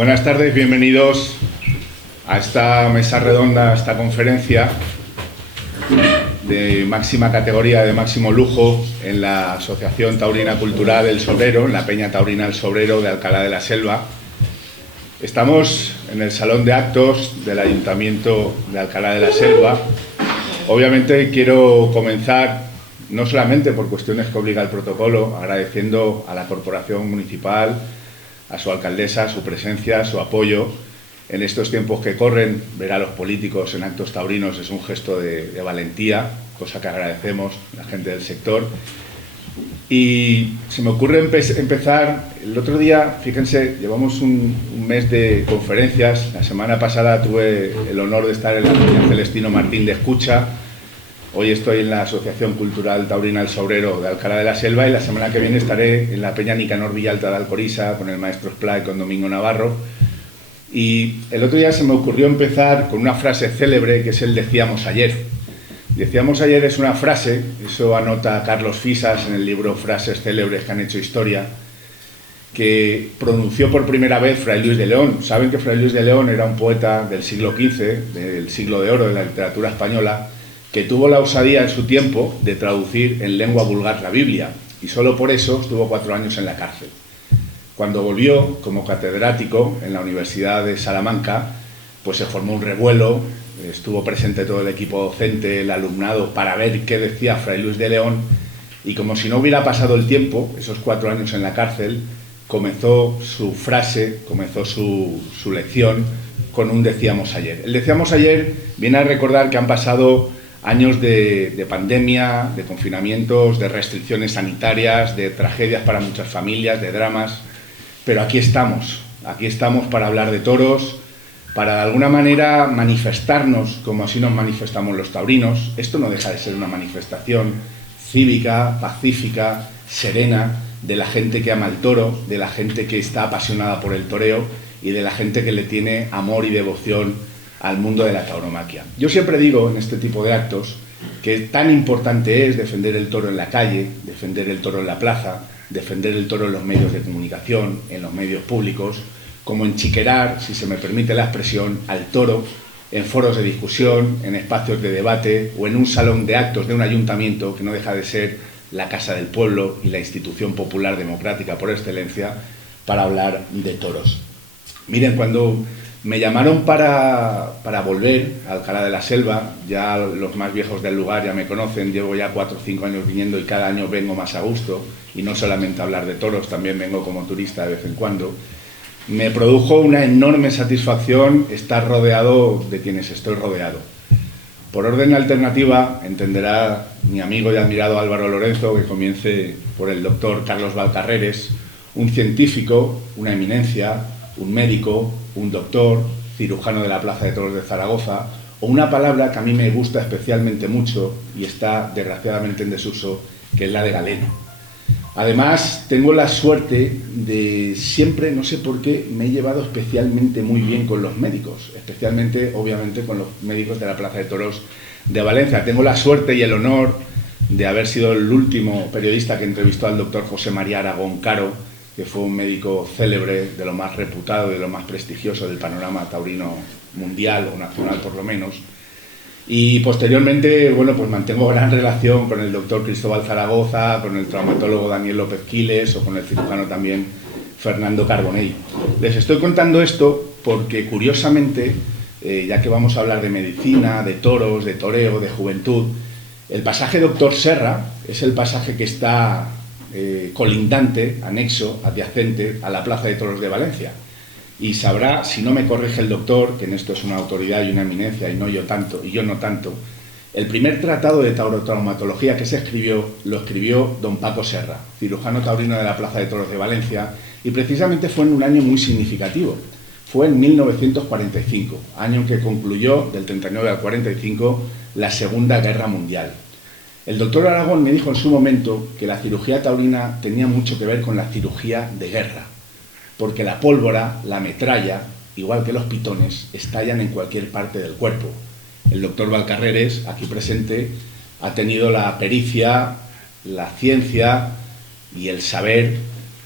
Buenas tardes, bienvenidos a esta mesa redonda, a esta conferencia de máxima categoría, de máximo lujo en la Asociación Taurina Cultural El Sobrero, en la Peña Taurina El Sobrero de Alcalá de la Selva. Estamos en el Salón de Actos del Ayuntamiento de Alcalá de la Selva. Obviamente quiero comenzar, no solamente por cuestiones que obliga el protocolo, agradeciendo a la Corporación Municipal, a su alcaldesa, su presencia, su apoyo. En estos tiempos que corren, ver a los políticos en actos taurinos es un gesto de valentía, cosa que agradecemos a la gente del sector. Y se me ocurre empezar, el otro día, fíjense, llevamos un mes de conferencias. La semana pasada tuve el honor de estar en la Peña Celestino Martín de Escucha. Hoy estoy en la Asociación Cultural Taurina El Sobrero de Alcalá de la Selva y la semana que viene estaré en la Peña Nicanor Villalta de Alcoriza con el maestro Esplá y con Domingo Navarro. Y el otro día se me ocurrió empezar con una frase célebre que es el "decíamos ayer". Decíamos ayer es una frase, eso anota Carlos Fisas en el libro Frases célebres que han hecho historia, que pronunció por primera vez Fray Luis de León. Saben que Fray Luis de León era un poeta del siglo XV, del siglo de oro de la literatura española, que tuvo la osadía en su tiempo de traducir en lengua vulgar la Biblia, y solo por eso estuvo 4 años en la cárcel. Cuando volvió como catedrático en la Universidad de Salamanca, pues se formó un revuelo, estuvo presente todo el equipo docente, el alumnado, para ver qué decía Fray Luis de León, y como si no hubiera pasado el tiempo, esos 4 años en la cárcel, comenzó su frase, comenzó su lección con un "decíamos ayer". El "decíamos ayer" viene a recordar que han pasado años de pandemia, de confinamientos, de restricciones sanitarias, de tragedias para muchas familias, de dramas, pero aquí estamos para hablar de toros, para de alguna manera manifestarnos como así nos manifestamos los taurinos. Esto no deja de ser una manifestación cívica, pacífica, serena, de la gente que ama el toro, de la gente que está apasionada por el toreo y de la gente que le tiene amor y devoción al mundo de la tauromaquia. Yo siempre digo en este tipo de actos que tan importante es defender el toro en la calle, defender el toro en la plaza, defender el toro en los medios de comunicación, en los medios públicos, como enchiquerar, si se me permite la expresión, al toro en foros de discusión, en espacios de debate o en un salón de actos de un ayuntamiento que no deja de ser la casa del pueblo y la institución popular democrática por excelencia para hablar de toros. Miren, cuando me llamaron para volver a Alcalá de la Selva, ya los más viejos del lugar ya me conocen, llevo ya 4 o 5 años viniendo y cada año vengo más a gusto, y no solamente a hablar de toros, también vengo como turista de vez en cuando. Me produjo una enorme satisfacción estar rodeado de quienes estoy rodeado. Por orden alternativa, entenderá mi amigo y admirado Álvaro Lorenzo que comience por el doctor Carlos Valcarreres, un científico, una eminencia, un médico, un doctor, cirujano de la Plaza de Toros de Zaragoza, o una palabra que a mí me gusta especialmente mucho y está desgraciadamente en desuso, que es la de galeno. Además, tengo la suerte de siempre, no sé por qué, me he llevado especialmente muy bien con los médicos, especialmente, obviamente, con los médicos de la Plaza de Toros de Valencia. Tengo la suerte y el honor de haber sido el último periodista que entrevistó al doctor José María Aragón Caro, que fue un médico célebre, de lo más reputado y de lo más prestigioso del panorama taurino mundial o nacional por lo menos. Y posteriormente, bueno, pues mantengo gran relación con el doctor Cristóbal Zaragoza, con el traumatólogo Daniel López Quiles o con el cirujano también Fernando Carbonell. Les estoy contando esto porque, curiosamente, ya que vamos a hablar de medicina, de toros, de toreo, de juventud, el pasaje Doctor Serra es el pasaje que está colindante, anexo, adyacente a la Plaza de Toros de Valencia. Y sabrá, si no me corrige el doctor, que en esto es una autoridad y una eminencia y yo no tanto, el primer tratado de taurotraumatología que se escribió, lo escribió don Paco Serra, cirujano taurino de la Plaza de Toros de Valencia, y precisamente fue en un año muy significativo. Fue en 1945, año en que concluyó, del 39 al 45, la Segunda Guerra Mundial. El doctor Aragón me dijo en su momento que la cirugía taurina tenía mucho que ver con la cirugía de guerra, porque la pólvora, la metralla, igual que los pitones, estallan en cualquier parte del cuerpo. El doctor Valcarreres, aquí presente, ha tenido la pericia, la ciencia y el saber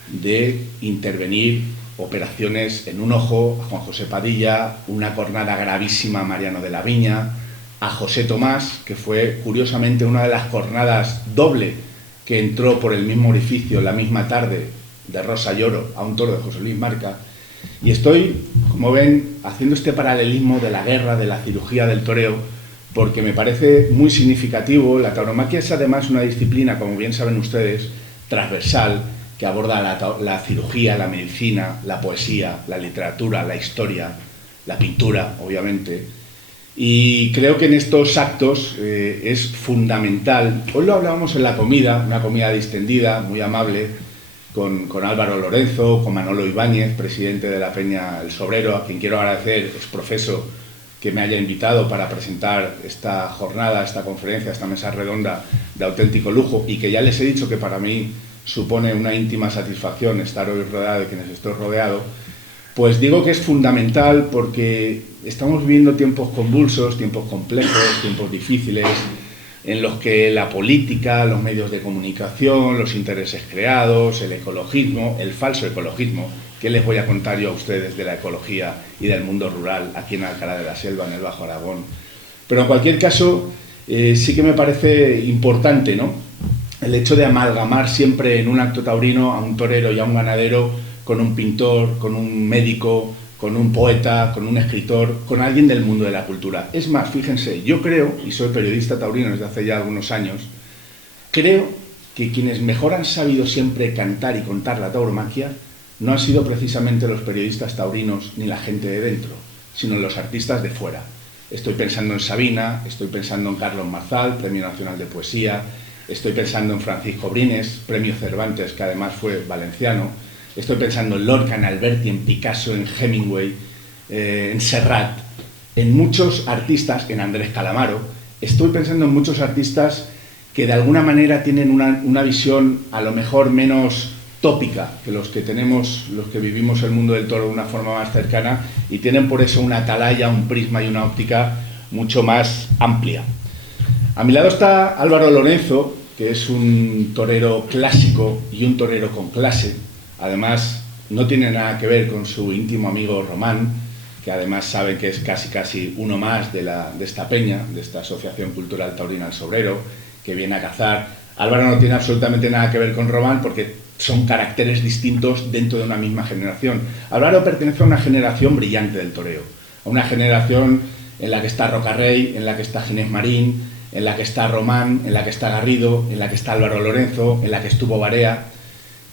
de intervenir operaciones en un ojo a Juan José Padilla, una cornada gravísima a Mariano de la Viña, a José Tomás, que fue curiosamente una de las cornadas doble que entró por el mismo orificio la misma tarde de Rosa Lloro a un toro de José Luis Marca. Y estoy, como ven, haciendo este paralelismo de la guerra, de la cirugía del toreo, porque me parece muy significativo. La tauromaquia es además una disciplina, como bien saben ustedes, transversal, que aborda la cirugía, la medicina, la poesía, la literatura, la historia, la pintura, obviamente. Y creo que en estos actos es fundamental. Hoy lo hablábamos en la comida, una comida distendida, muy amable, con Álvaro Lorenzo, con Manolo Ibáñez, presidente de la Peña El Sobrero, a quien quiero agradecer, es profeso, que me haya invitado para presentar esta jornada, esta conferencia, esta mesa redonda de auténtico lujo, y que ya les he dicho que para mí supone una íntima satisfacción estar hoy rodeado de quienes estoy rodeado. Pues digo que es fundamental porque estamos viviendo tiempos convulsos, tiempos complejos, tiempos difíciles, en los que la política, los medios de comunicación, los intereses creados, el ecologismo, el falso ecologismo, ¿qué les voy a contar yo a ustedes de la ecología y del mundo rural aquí en Alcalá de la Selva, en el Bajo Aragón? Pero en cualquier caso, sí que me parece importante, ¿no?, el hecho de amalgamar siempre en un acto taurino a un torero y a un ganadero con un pintor, con un médico, con un poeta, con un escritor, con alguien del mundo de la cultura. Es más, fíjense, yo creo, y soy periodista taurino desde hace ya algunos años, creo que quienes mejor han sabido siempre cantar y contar la tauromaquia no han sido precisamente los periodistas taurinos ni la gente de dentro, sino los artistas de fuera. Estoy pensando en Sabina, estoy pensando en Carlos Marzal, Premio Nacional de Poesía, estoy pensando en Francisco Brines, Premio Cervantes, que además fue valenciano. Estoy pensando en Lorca, en Alberti, en Picasso, en Hemingway, en Serrat, en muchos artistas, en Andrés Calamaro. Estoy pensando en muchos artistas que de alguna manera tienen una visión a lo mejor menos tópica que los que tenemos, los que vivimos el mundo del toro de una forma más cercana, y tienen por eso una atalaya, un prisma y una óptica mucho más amplia. A mi lado está Álvaro Lorenzo, que es un torero clásico y un torero con clase. Además, no tiene nada que ver con su íntimo amigo Román, que además sabe que es casi uno más de esta peña, de esta Asociación Cultural Taurina El Sobrero, que viene a cazar. Álvaro no tiene absolutamente nada que ver con Román porque son caracteres distintos dentro de una misma generación. Álvaro pertenece a una generación brillante del toreo, a una generación en la que está Rocarrey, en la que está Ginés Marín, en la que está Román, en la que está Garrido, en la que está Álvaro Lorenzo, en la que estuvo Barea.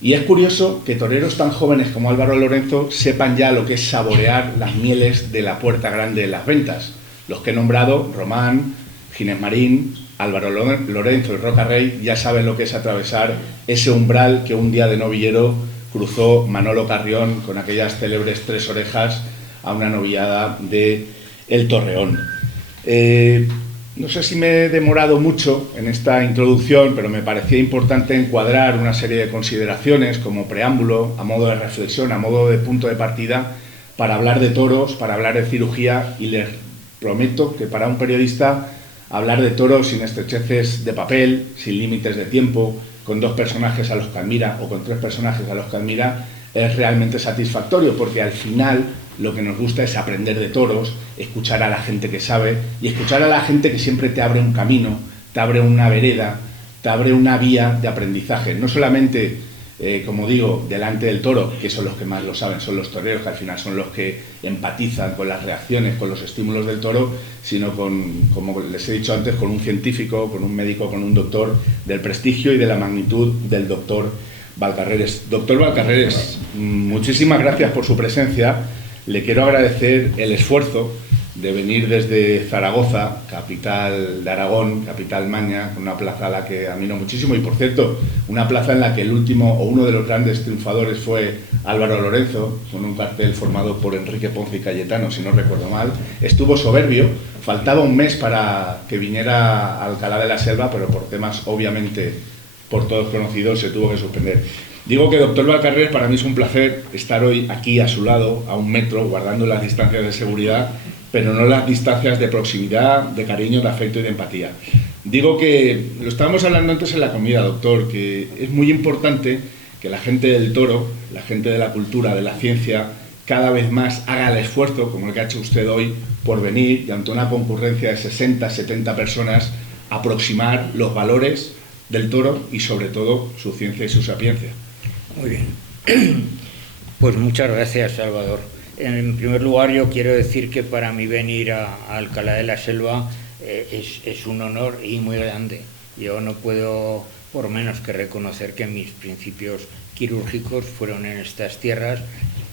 Y es curioso que toreros tan jóvenes como Álvaro Lorenzo sepan ya lo que es saborear las mieles de la puerta grande de las ventas. Los que he nombrado, Román, Ginés Marín, Álvaro Lorenzo y Rocarrey, ya saben lo que es atravesar ese umbral que un día de novillero cruzó Manolo Carrión con aquellas célebres 3 orejas a una novillada de El Torreón. No sé si me he demorado mucho en esta introducción, pero me parecía importante encuadrar una serie de consideraciones como preámbulo, a modo de reflexión, a modo de punto de partida, para hablar de toros, para hablar de cirugía, y les prometo que para un periodista hablar de toros sin estrecheces de papel, sin límites de tiempo, con 2 personajes a los que admira o con 3 personajes a los que admira, es realmente satisfactorio, porque al final lo que nos gusta es aprender de toros, escuchar a la gente que sabe y escuchar a la gente que siempre te abre un camino, te abre una vereda, te abre una vía de aprendizaje. No solamente, como digo, delante del toro, que son los que más lo saben, son los toreros, que al final son los que empatizan con las reacciones, con los estímulos del toro, sino con, como les he dicho antes, con un científico, con un médico, con un doctor del prestigio y de la magnitud del doctor Valcarreres. Doctor Valcarreres, muchísimas gracias por su presencia. Le quiero agradecer el esfuerzo de venir desde Zaragoza, capital de Aragón, capital maña, con una plaza a la que admiro muchísimo, y por cierto, una plaza en la que el último o uno de los grandes triunfadores fue Álvaro Lorenzo, con un cartel formado por Enrique Ponce y Cayetano, si no recuerdo mal. Estuvo soberbio, faltaba un mes para que viniera a Alcalá de la Selva, pero por temas obviamente por todos conocidos se tuvo que suspender. Digo que, doctor Valcarreres, para mí es un placer estar hoy aquí a su lado, a 1 metro, guardando las distancias de seguridad, pero no las distancias de proximidad, de cariño, de afecto y de empatía. Digo que, lo estábamos hablando antes en la comida, doctor, que es muy importante que la gente del toro, la gente de la cultura, de la ciencia, cada vez más haga el esfuerzo, como el que ha hecho usted hoy, por venir y ante una concurrencia de 60, 70 personas, aproximar los valores del toro y sobre todo su ciencia y su sapiencia. Muy bien. Pues muchas gracias, Salvador. En primer lugar, yo quiero decir que para mí venir a Alcalá de la Selva es un honor y muy grande. Yo no puedo por menos que reconocer que mis principios quirúrgicos fueron en estas tierras.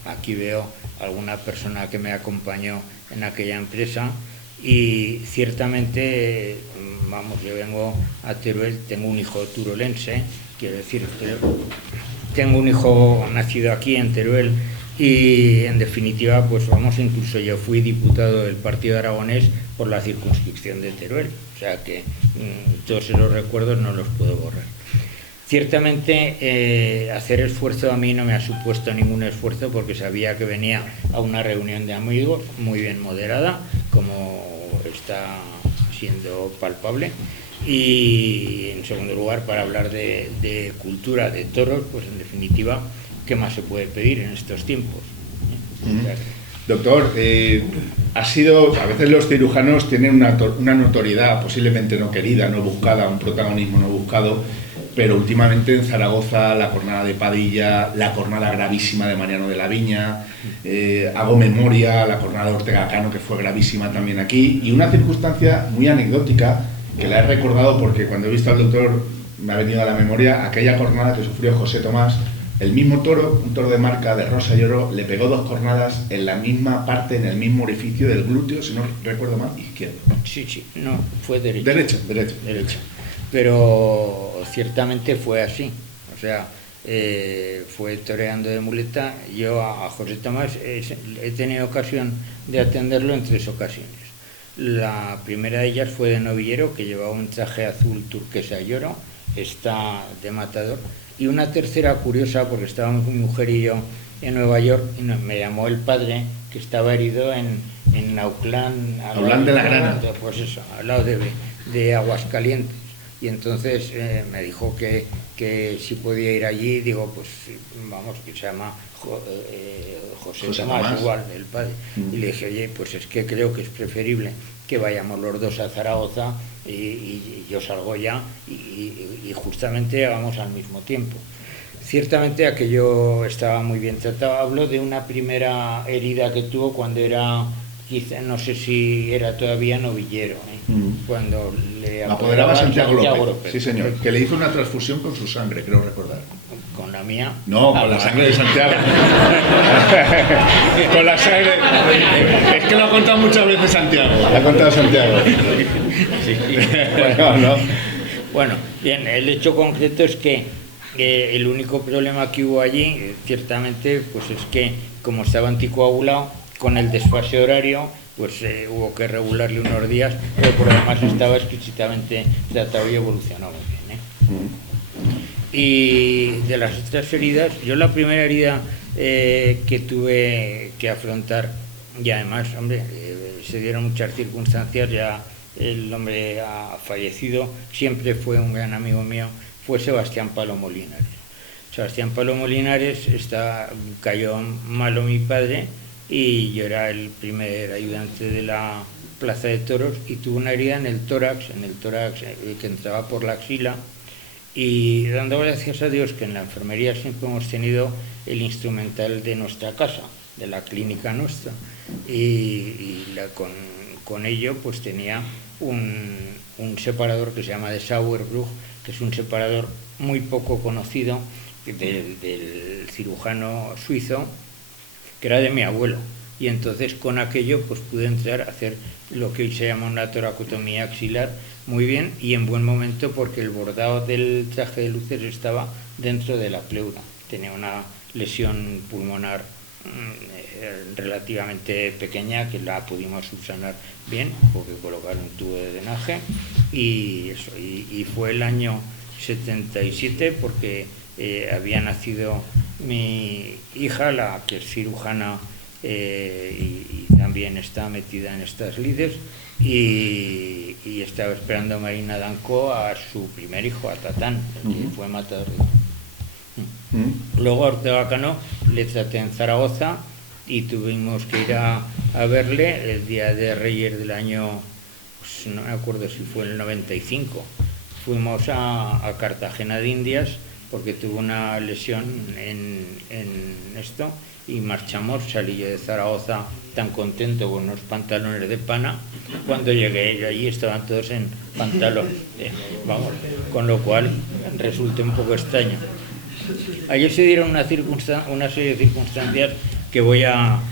Aquí veo alguna persona que me acompañó en aquella empresa y ciertamente, vamos, yo vengo a Teruel, tengo un hijo turolense, quiero decir, tengo un hijo nacido aquí en Teruel y en definitiva, pues vamos, incluso yo fui diputado del Partido Aragonés por la circunscripción de Teruel, o sea que todos esos recuerdos no los puedo borrar. Ciertamente hacer esfuerzo a mí no me ha supuesto ningún esfuerzo porque sabía que venía a una reunión de amigos muy bien moderada, como está siendo palpable, y en segundo lugar para hablar de cultura, de toros, pues en definitiva, ¿qué más se puede pedir en estos tiempos? Doctor, a veces los cirujanos tienen una notoriedad posiblemente no querida, no buscada, un protagonismo no buscado, pero últimamente en Zaragoza la cornada de Padilla, la cornada gravísima de Mariano de la Viña, hago memoria, la cornada de Ortega Cano, que fue gravísima también aquí, y una circunstancia muy anecdótica que la he recordado porque cuando he visto al doctor me ha venido a la memoria aquella cornada que sufrió José Tomás. El mismo toro, un toro de marca de Rosa y Oro, le pegó 2 cornadas en la misma parte, en el mismo orificio del glúteo, si no recuerdo mal, izquierdo. Sí, no, fue derecho. Derecho. Pero ciertamente fue así, o sea, fue toreando de muleta. Yo a José Tomás he tenido ocasión de atenderlo en 3 ocasiones. La primera de ellas fue de novillero, que llevaba un traje azul turquesa y oro, está de matador. Y una tercera curiosa, porque estábamos mi mujer y yo en Nueva York, y me llamó el padre, que estaba herido en Auckland. Auckland de la Grana. Pues eso, al lado de Aguascalientes. Y entonces me dijo que si podía ir allí, digo, pues vamos, que se llama José Tomás, igual, el padre. Y le dije, oye, pues es que creo que es preferible que vayamos los dos a Zaragoza y yo salgo ya y justamente vamos al mismo tiempo. Ciertamente aquello estaba muy bien tratado. Hablo de una primera herida que tuvo cuando era, quizá, no sé si era todavía novillero, cuando le apoderaba Santiago López. Sí, señor, que le hizo una transfusión con su sangre, creo recordar. ¿Con la mía? No, con la sangre de Santiago. Con la sangre. Es que lo ha contado muchas veces Santiago. Lo ha contado Santiago. Sí. Bueno, bien, el hecho concreto es que el único problema que hubo allí, ciertamente, pues es que como estaba anticoagulado, con el desfase horario, pues hubo que regularle unos días, pero por lo demás estaba exquisitamente tratado y evolucionó muy bien. Y de las otras heridas, yo la primera herida que tuve que afrontar, y además, hombre, se dieron muchas circunstancias, ya el hombre ha fallecido, siempre fue un gran amigo mío, fue Sebastián Palomo Linares. Sebastián Palomo Linares cayó malo mi padre y yo era el primer ayudante de la plaza de toros y tuve una herida en el tórax que entraba por la axila. Y dando gracias a Dios que en la enfermería siempre hemos tenido el instrumental de nuestra casa, de la clínica nuestra, con ello pues tenía un separador que se llama de Sauerbruch, que es un separador muy poco conocido del cirujano suizo, que era de mi abuelo. Y entonces con aquello pues pude entrar a hacer lo que hoy se llama una toracotomía axilar muy bien y en buen momento, porque el bordado del traje de luces estaba dentro de la pleura. Tenía una lesión pulmonar relativamente pequeña que la pudimos subsanar bien porque colocaron un tubo de drenaje y fue el año 77 porque había nacido mi hija, la que es cirujana y también está metida en estas lides y estaba esperando Marina Danco a su primer hijo, a Tatán, que fue matador. Luego a Ortega Cano le traté en Zaragoza y tuvimos que ir a verle el día de Reyes del año, pues no me acuerdo si fue el 95. Fuimos a Cartagena de Indias porque tuvo una lesión en esto y marchamos. Salí yo de Zaragoza tan contento con unos pantalones de pana. Cuando llegué allí estaban todos en pantalones, vamos, con lo cual resulta un poco extraño. Ayer se dieron una serie de circunstancias que voy a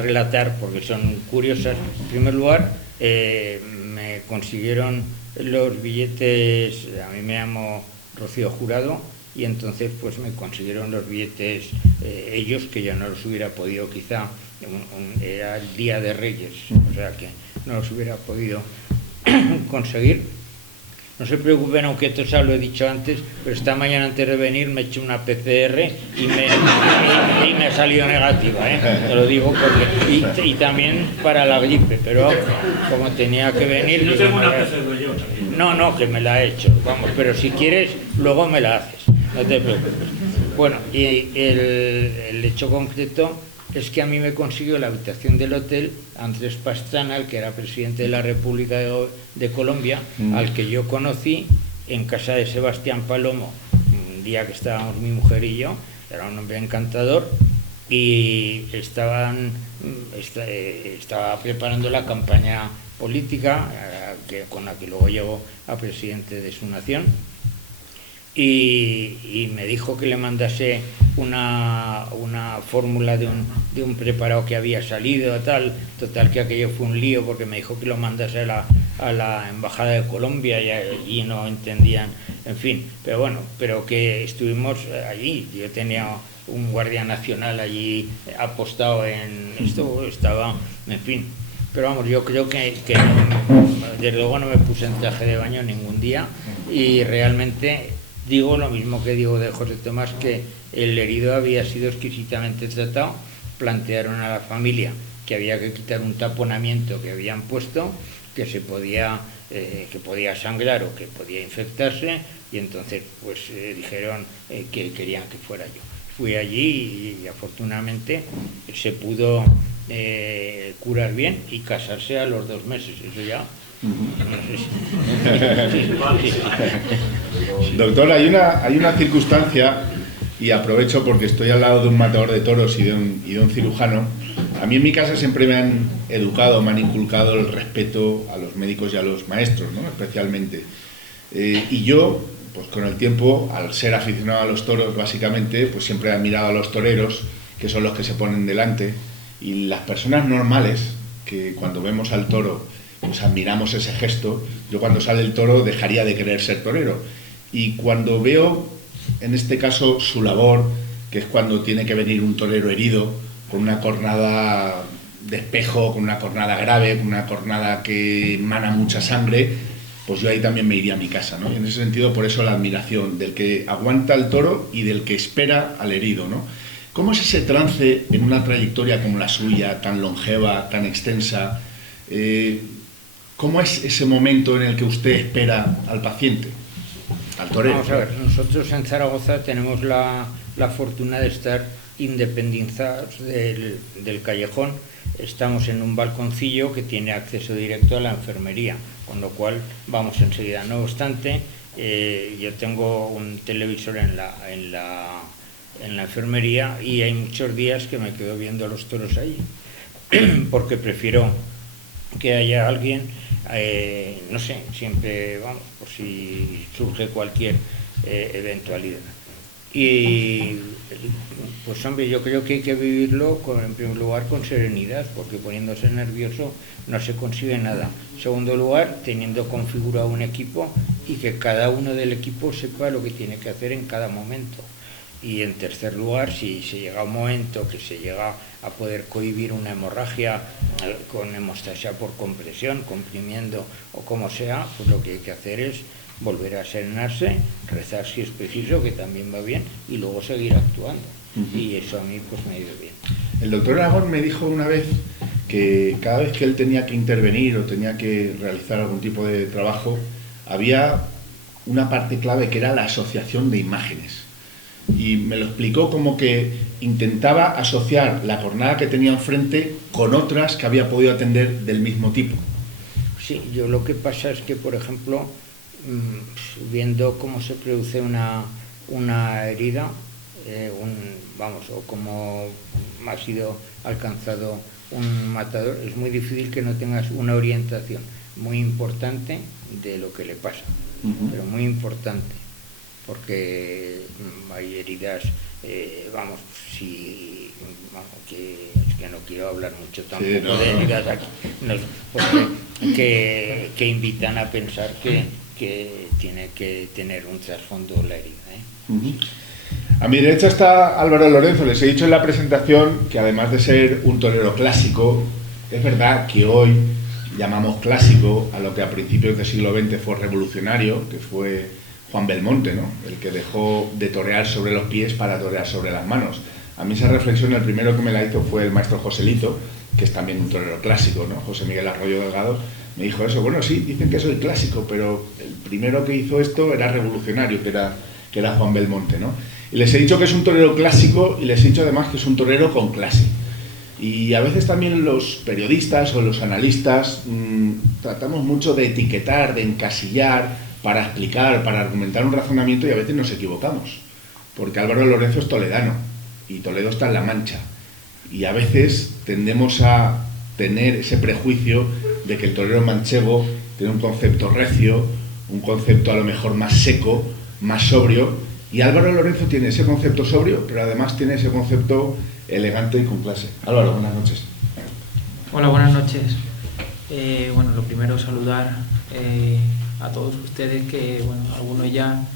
relatar porque son curiosas. En primer lugar, me consiguieron los billetes, a mí me llamo Rocío Jurado, y entonces pues me consiguieron los billetes ellos, que yo no los hubiera podido quizá, era el día de Reyes, o sea que no los hubiera podido conseguir. No se preocupen, aunque esto ya lo he dicho antes, pero esta mañana antes de venir me he hecho una PCR y me ha salido negativa, te lo digo porque... Y también para la gripe, pero como tenía que venir... Yo tengo una PCR yo también. No, que me la he hecho, vamos, pero si quieres, luego me la haces, no te preocupes. Bueno, y el hecho concreto es que a mí me consiguió la habitación del hotel Andrés Pastrana, el que era presidente de la República de Colombia, al que yo conocí en casa de Sebastián Palomo, un día que estábamos mi mujer y yo. Era un hombre encantador y estaba preparando la campaña política con la que luego llegó a presidente de su nación. Y me dijo que le mandase una fórmula de un preparado que había salido, total que aquello fue un lío porque me dijo que lo mandase a la embajada de Colombia y allí no entendían, en fin, pero bueno, pero que estuvimos allí. Yo tenía un guardia nacional allí apostado en esto, estaba, en fin. Pero vamos, yo creo que desde luego no me puse en traje de baño ningún día y realmente... Digo lo mismo que digo de José Tomás, que el herido había sido exquisitamente tratado. Plantearon a la familia que había que quitar un taponamiento que habían puesto, que podía sangrar o que podía infectarse, y entonces pues dijeron que querían que fuera yo. Fui allí y afortunadamente se pudo curar bien y casarse a los 2 meses, eso ya... Doctor, hay una circunstancia, y aprovecho porque estoy al lado de un matador de toros y de un cirujano. A mí en mi casa siempre me han educado, me han inculcado el respeto a los médicos y a los maestros, ¿no? Especialmente. Y yo, pues con el tiempo, al ser aficionado a los toros básicamente, pues siempre he admirado a los toreros, que son los que se ponen delante, y las personas normales, que cuando vemos al toro pues admiramos ese gesto. Yo cuando sale el toro dejaría de querer ser torero, y cuando veo en este caso su labor, que es cuando tiene que venir un torero herido con una cornada de espejo, con una cornada grave, con una cornada que emana mucha sangre, pues yo ahí también me iría a mi casa, ¿no? Y en ese sentido, por eso la admiración del que aguanta el toro y del que espera al herido, ¿no? ¿Cómo es ese trance en una trayectoria como la suya, tan longeva, tan extensa? ¿Cómo es ese momento en el que usted espera al paciente, al torero? Vamos a ver, nosotros en Zaragoza tenemos la fortuna de estar independizados del callejón. Estamos en un balconcillo que tiene acceso directo a la enfermería, con lo cual vamos enseguida. No obstante, yo tengo un televisor en la enfermería y hay muchos días que me quedo viendo los toros ahí, porque prefiero que haya alguien, no sé, siempre, vamos, por si surge cualquier eventualidad. Y pues hombre, yo creo que hay que vivirlo en primer lugar con serenidad, porque poniéndose nervioso no se consigue nada. En segundo lugar, teniendo configurado un equipo y que cada uno del equipo sepa lo que tiene que hacer en cada momento. Y en tercer lugar, si se llega a un momento que se llega a poder cohibir una hemorragia con hemostasia por compresión, comprimiendo o como sea, pues lo que hay que hacer es volver a serenarse, rezar si es preciso, que también va bien, y luego seguir actuando. Y eso a mí pues me ha ido bien. El doctor Aragón me dijo una vez que cada vez que él tenía que intervenir o tenía que realizar algún tipo de trabajo, había una parte clave que era la asociación de imágenes. y me lo explicó como que intentaba asociar la jornada que tenía enfrente con otras que había podido atender del mismo tipo. Sí, yo lo que pasa es que, por ejemplo, viendo cómo se produce una herida, o cómo ha sido alcanzado un matador, es muy difícil que no tengas una orientación muy importante de lo que le pasa, pero muy importante, porque hay heridas, que no quiero hablar mucho tampoco de heridas aquí, que invitan a pensar que tiene que tener un trasfondo la herida. A mi derecha está Álvaro Lorenzo. Les he dicho en la presentación que además de ser un torero clásico, es verdad que hoy llamamos clásico a lo que a principios del siglo XX fue revolucionario, que fue Juan Belmonte, ¿no? El que dejó de torear sobre los pies para torear sobre las manos. A mí esa reflexión, el primero que me la hizo fue el maestro Joselito, que es también un torero clásico, ¿no? José Miguel Arroyo Delgado me dijo eso. Bueno, sí, dicen que soy clásico, pero el primero que hizo esto era revolucionario, que era Juan Belmonte, ¿no? Y les he dicho que es un torero clásico y les he dicho además que es un torero con clase. Y a veces también los periodistas o los analistas tratamos mucho de etiquetar, de encasillar, para explicar, para argumentar un razonamiento, y a veces nos equivocamos. Porque Álvaro Lorenzo es toledano y Toledo está en La Mancha. Y a veces tendemos a tener ese prejuicio de que el torero manchego tiene un concepto recio, un concepto a lo mejor más seco, más sobrio. Y Álvaro Lorenzo tiene ese concepto sobrio, pero además tiene ese concepto elegante y con clase. Álvaro, buenas noches. Hola, buenas noches. Lo primero saludar a todos ustedes, que algunos ya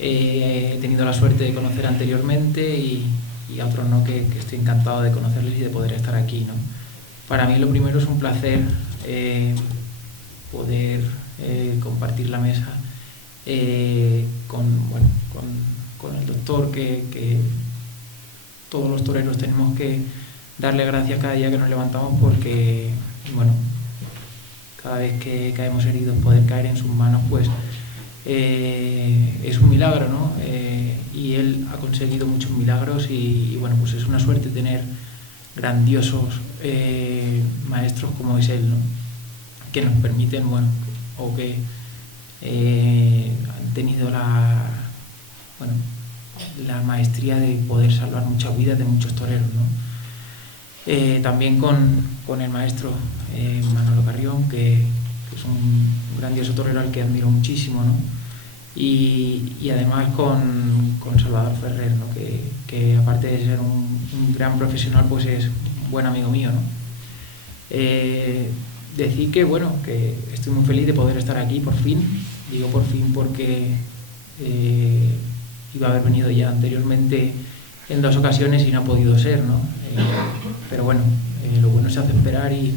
he tenido la suerte de conocer anteriormente y a otros no, que estoy encantado de conocerles y de poder estar aquí, ¿no? Para mí lo primero es un placer poder compartir la mesa con el doctor, que todos los toreros tenemos que darle gracias cada día que nos levantamos, porque cada vez que caemos heridos, poder caer en sus manos pues es un milagro, ¿no? Y él ha conseguido muchos milagros y pues es una suerte tener grandiosos maestros como es él, ¿no? Que nos permiten, o que han tenido la maestría de poder salvar muchas vidas de muchos toreros, ¿no? También con el maestro Manolo Carrión, que es un grandioso torero al que admiro muchísimo, ¿no? Y además con Salvador Ferrer, ¿no? Que aparte de ser un gran profesional, pues es un buen amigo mío, ¿no? Decir que estoy muy feliz de poder estar aquí por fin. Digo por fin porque iba a haber venido ya anteriormente en 2 ocasiones y no ha podido ser, ¿no? Pero lo bueno se hace esperar y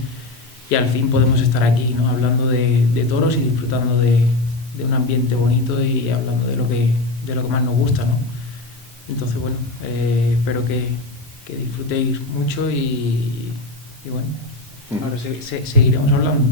al fin podemos estar aquí, ¿no? Hablando de toros y disfrutando de un ambiente bonito y hablando de lo que más nos gusta, ¿no? Entonces, espero que disfrutéis mucho y ahora seguiremos hablando.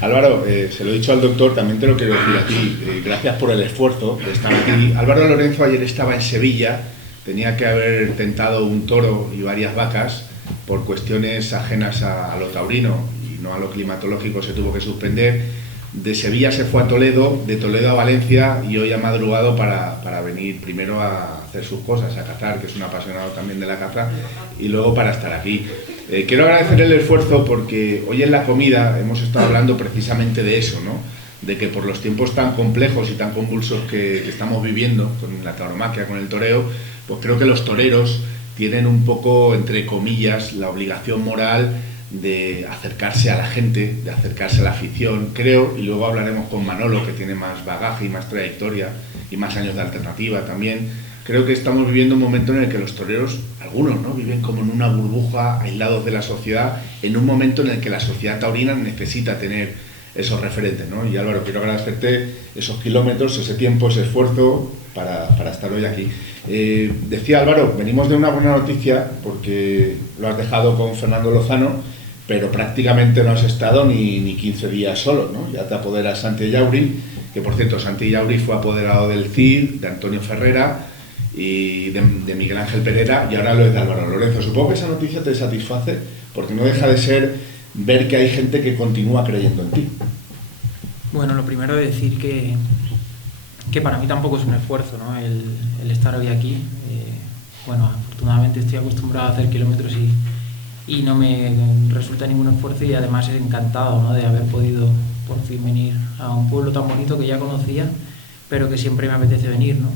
Álvaro, se lo he dicho al doctor, también te lo quiero decir a ti. Gracias por el esfuerzo de estar aquí. Álvaro Lorenzo ayer estaba en Sevilla, tenía que haber tentado un toro y varias vacas por cuestiones ajenas a lo taurino y no a lo climatológico, se tuvo que suspender. De Sevilla se fue a Toledo, de Toledo a Valencia, y hoy ha madrugado para venir primero a hacer sus cosas, a cazar, que es un apasionado también de la caza, y luego para estar aquí. Quiero agradecerle el esfuerzo porque hoy en la comida hemos estado hablando precisamente de eso, ¿no? De que por los tiempos tan complejos y tan convulsos que estamos viviendo con la tauromaquia, con el toreo, pues creo que los toreros tienen un poco, entre comillas, la obligación moral de acercarse a la gente, de acercarse a la afición, creo, y luego hablaremos con Manolo, que tiene más bagaje y más trayectoria y más años de alternativa también. Creo que estamos viviendo un momento en el que los toreros, algunos, ¿no?, viven como en una burbuja, aislados de la sociedad, en un momento en el que la sociedad taurina necesita tener esos referentes, ¿no? Y Álvaro, quiero agradecerte esos kilómetros, ese tiempo, ese esfuerzo para estar hoy aquí. Decía Álvaro, venimos de una buena noticia porque lo has dejado con Fernando Lozano, pero prácticamente no has estado ni 15 días solo, ¿no? Ya te apoderas Santi Yauri, que por cierto Santi Yauri fue apoderado del CID, de Antonio Ferrera, y de Miguel Ángel Pereira, y ahora lo es de Álvaro Lorenzo. Supongo que esa noticia te satisface, porque no deja de ser ver que hay gente que continúa creyendo en ti. Bueno, lo primero es decir que para mí tampoco es un esfuerzo, ¿no? el estar hoy aquí. Bueno, afortunadamente estoy acostumbrado a hacer kilómetros y no me resulta ningún esfuerzo, y además he encantado, ¿no?, de haber podido por fin venir a un pueblo tan bonito que ya conocía, pero que siempre me apetece venir, ¿no?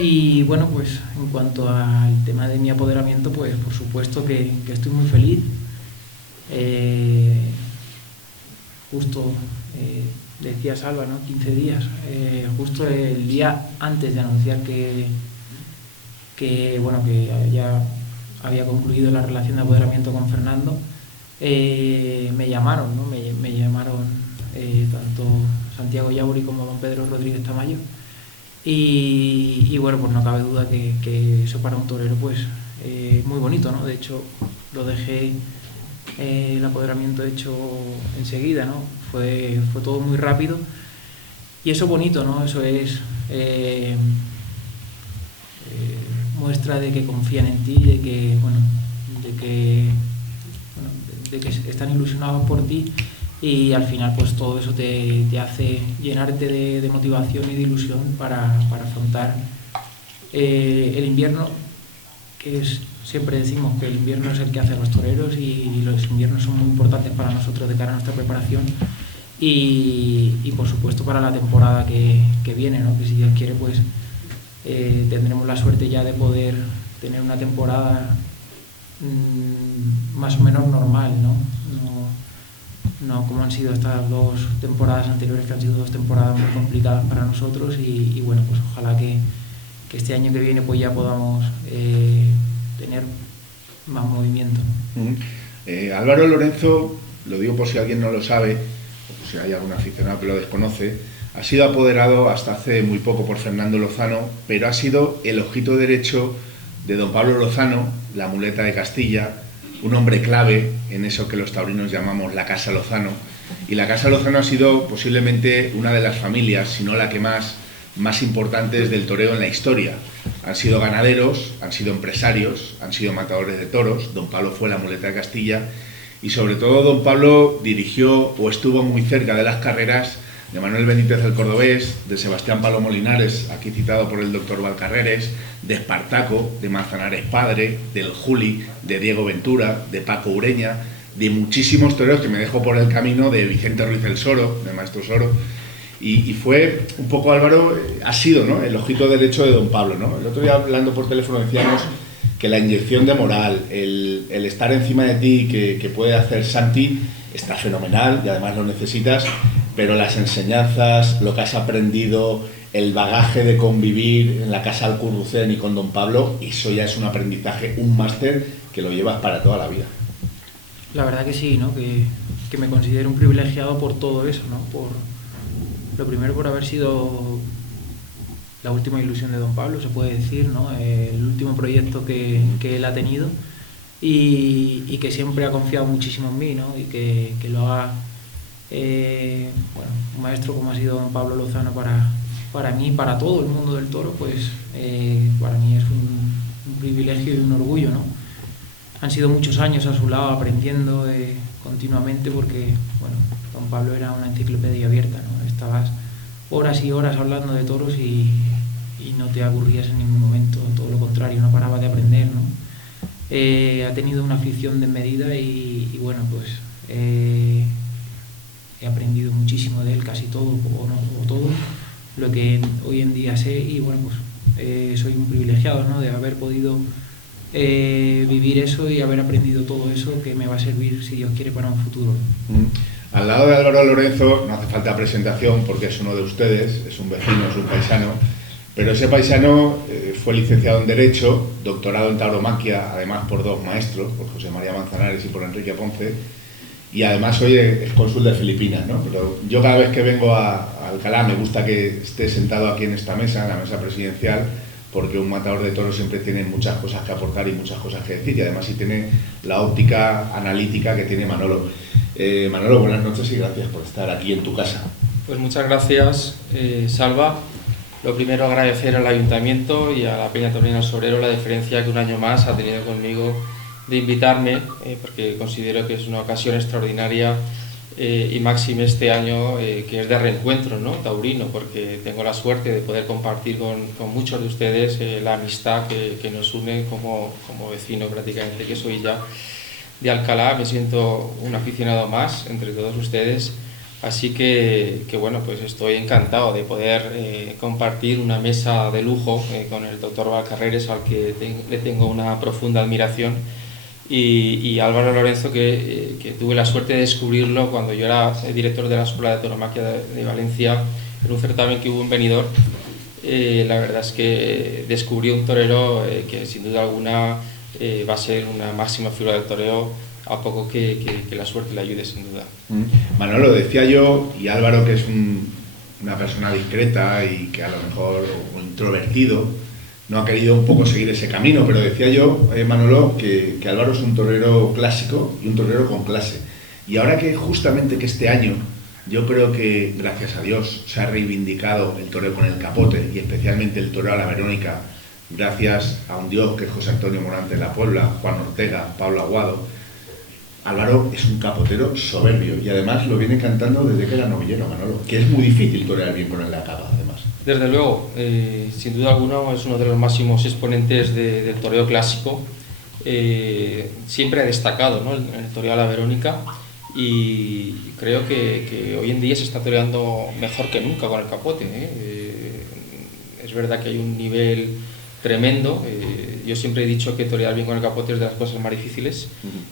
Y bueno, pues en cuanto al tema de mi apoderamiento, pues por supuesto que estoy muy feliz. Justo decía Salva, ¿no?, 15 días, justo el día antes de anunciar que ya había concluido la relación de apoderamiento con Fernando, me llamaron, ¿no? Me llamaron tanto Santiago Yauri como don Pedro Rodríguez Tamayo, y bueno, pues no cabe duda que eso para un torero pues muy bonito, ¿no? De hecho lo dejé el apoderamiento hecho enseguida, ¿no? Fue todo muy rápido, y eso bonito, ¿no? Eso es muestra de que confían en ti, de que están ilusionados por ti, y al final pues todo eso te hace llenarte de motivación y de ilusión para afrontar el invierno, que siempre decimos que el invierno es el que hace a los toreros, y los inviernos son muy importantes para nosotros de cara a nuestra preparación, y por supuesto para la temporada que viene, ¿no? Que si Dios quiere pues tendremos la suerte ya de poder tener una temporada más o menos normal, ¿no? No como han sido estas 2 temporadas anteriores, que han sido 2 temporadas muy complicadas para nosotros, y bueno, pues ojalá que este año que viene pues ya podamos tener más movimiento. Álvaro Lorenzo, lo digo por si alguien no lo sabe, o por si hay algún aficionado que lo desconoce, ha sido apoderado hasta hace muy poco por Fernando Lozano, pero ha sido el ojito derecho de don Pablo Lozano, la muleta de Castilla, un hombre clave en eso que los taurinos llamamos la Casa Lozano. Y la Casa Lozano ha sido posiblemente una de las familias, si no la que más importantes del toreo en la historia. Han sido ganaderos, han sido empresarios, han sido matadores de toros. Don Pablo fue la muleta de Castilla, y sobre todo don Pablo dirigió o estuvo muy cerca de las carreras de Manuel Benítez el Cordobés, de Sebastián Palomo Linares, aquí citado por el doctor Valcarreres, de Espartaco, de Manzanares Padre, del Juli, de Diego Ventura, de Paco Ureña, de muchísimos toreros que me dejó por el camino, de Vicente Ruiz el Soro, de Maestro Soro, y fue un poco, Álvaro, ha sido, ¿no?, el ojito derecho de don Pablo, ¿no? El otro día hablando por teléfono decíamos que la inyección de moral, el estar encima de ti que puede hacer Santi, está fenomenal y además lo necesitas, pero las enseñanzas, lo que has aprendido, el bagaje de convivir en la casa Alcurrucén y con don Pablo, eso ya es un aprendizaje, un máster que lo llevas para toda la vida. La verdad que sí, ¿no? Que me considero un privilegiado por todo eso, ¿no? Lo primero por haber sido la última ilusión de don Pablo, se puede decir, ¿no? El último proyecto que él ha tenido, y que siempre ha confiado muchísimo en mí, ¿no? Y que lo haga un maestro como ha sido don Pablo Lozano para mí, para todo el mundo del toro, pues para mí es un privilegio y un orgullo, ¿no? Han sido muchos años a su lado aprendiendo continuamente, porque bueno, don Pablo era una enciclopedia abierta, ¿no? Estabas horas y horas hablando de toros y no te aburrías en ningún momento, todo lo contrario, no paraba de aprender, ¿no? Ha tenido una afición desmedida y bueno, pues he aprendido muchísimo de él, casi todo, o todo lo que hoy en día sé, y bueno, pues soy un privilegiado, ¿no?, de haber podido vivir eso y haber aprendido todo eso, que me va a servir, si Dios quiere, para un futuro. Al lado de Álvaro Lorenzo no hace falta presentación, porque es uno de ustedes, es un vecino, es un paisano, pero ese paisano fue licenciado en Derecho, doctorado en tauromaquia, además por 2 maestros, por José María Manzanares y por Enrique Ponce, y además hoy es cónsul de Filipinas, ¿no? Pero yo cada vez que vengo a Alcalá me gusta que esté sentado aquí en esta mesa, en la mesa presidencial, porque un matador de toros siempre tiene muchas cosas que aportar y muchas cosas que decir, y además sí tiene la óptica analítica que tiene Manolo. Manolo, buenas noches y gracias por estar aquí en tu casa. Pues muchas gracias, Salva. Lo primero, agradecer al Ayuntamiento y a la Peña Taurina del Sobrero la deferencia que un año más ha tenido conmigo de invitarme, porque considero que es una ocasión extraordinaria y máxime este año, que es de reencuentro, ¿no?, taurino, porque tengo la suerte de poder compartir con muchos de ustedes la amistad que nos une como vecino prácticamente que soy ya de Alcalá. Me siento un aficionado más entre todos ustedes, así que bueno, pues estoy encantado de poder compartir una mesa de lujo con el doctor Valcarreres, al que le tengo una profunda admiración, y Álvaro Lorenzo, que tuve la suerte de descubrirlo cuando yo era director de la Escuela de Tauromaquia de Valencia, en un certamen que hubo en Benidorm. La verdad es que descubrí un torero que sin duda alguna va a ser una máxima figura del toreo, a poco que la suerte le ayude, sin duda. Manolo, decía yo, y Álvaro, que es una persona discreta y que a lo mejor o introvertido, no ha querido un poco seguir ese camino, pero decía yo, Manolo, que Álvaro es un torero clásico y un torero con clase. Y ahora que justamente que este año, yo creo que, gracias a Dios, se ha reivindicado el toreo con el capote, y especialmente el toreo a la Verónica, gracias a un dios que es José Antonio Morante de la Puebla, Juan Ortega, Pablo Aguado. Álvaro es un capotero soberbio, y además lo viene cantando desde que era novillero, Manolo, que es muy difícil torear bien con el la capa, además. Desde luego, sin duda alguna es uno de los máximos exponentes del toreo clásico. Siempre ha destacado, ¿no?, el toreo a la Verónica, y creo que hoy en día se está toreando mejor que nunca con el capote. Es verdad que hay un nivel tremendo. Yo siempre he dicho que torear bien con el capote es de las cosas más difíciles.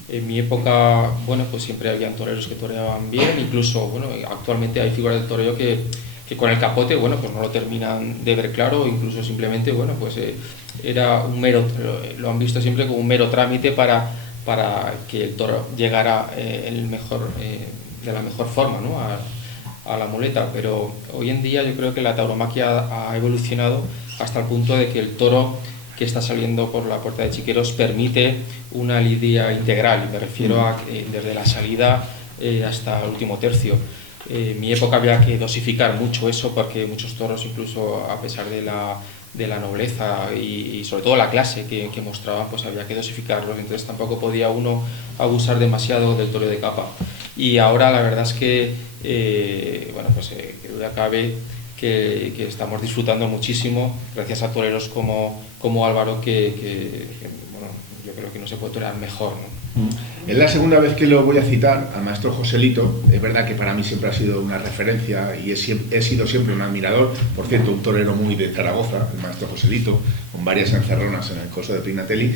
En mi época, bueno, pues siempre habían toreros que toreaban bien, incluso, bueno, actualmente hay figuras del toreo que con el capote, bueno, pues no lo terminan de ver claro, o incluso simplemente, bueno, pues era un mero, lo han visto siempre como un mero trámite para que el toro llegara de la mejor forma, ¿no?, a la muleta. Pero hoy en día yo creo que la tauromaquia ha evolucionado hasta el punto de que el toro que está saliendo por la puerta de Chiqueros permite una lidia integral, y me refiero a desde la salida hasta el último tercio. En mi época había que dosificar mucho eso, porque muchos toros, incluso a pesar de la nobleza y sobre todo la clase que mostraban, pues había que dosificarlos, entonces tampoco podía uno abusar demasiado del toro de capa. Y ahora la verdad es que, bueno, pues que duda cabe que estamos disfrutando muchísimo gracias a toreros como Álvaro, que bueno, yo creo que no se puede torear mejor, ¿no? Es la segunda vez que lo voy a citar al maestro Joselito. Es verdad que para mí siempre ha sido una referencia y he sido siempre un admirador. Por cierto, un torero muy de Zaragoza, el maestro Joselito, con varias encerronas en el coso de Pinatelli.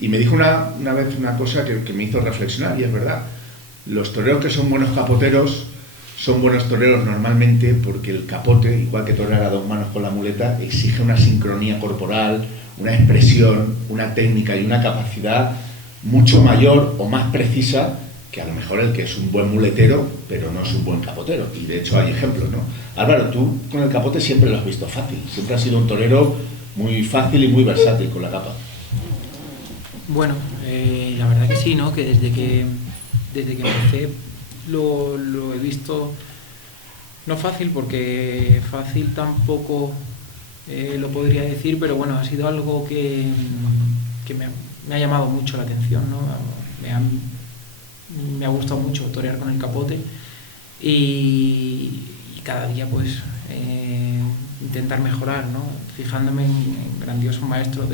Y me dijo una vez una cosa que me hizo reflexionar, y es verdad. Los toreros que son buenos capoteros son buenos toreros normalmente porque el capote, igual que torear a dos manos con la muleta, exige una sincronía corporal, una expresión, una técnica y una capacidad mucho mayor o más precisa que a lo mejor el que es un buen muletero, pero no es un buen capotero. Y de hecho hay ejemplos, ¿no? Álvaro, tú con el capote siempre lo has visto fácil, siempre has sido un torero muy fácil y muy versátil con la capa. Bueno, la verdad que sí, ¿no? Que desde que empecé lo he visto, no fácil, porque fácil tampoco lo podría decir, pero bueno, ha sido algo que me ha llamado mucho la atención, ¿no? Me ha gustado mucho torear con el capote, y cada día pues intentar mejorar, ¿no? Fijándome en grandiosos maestros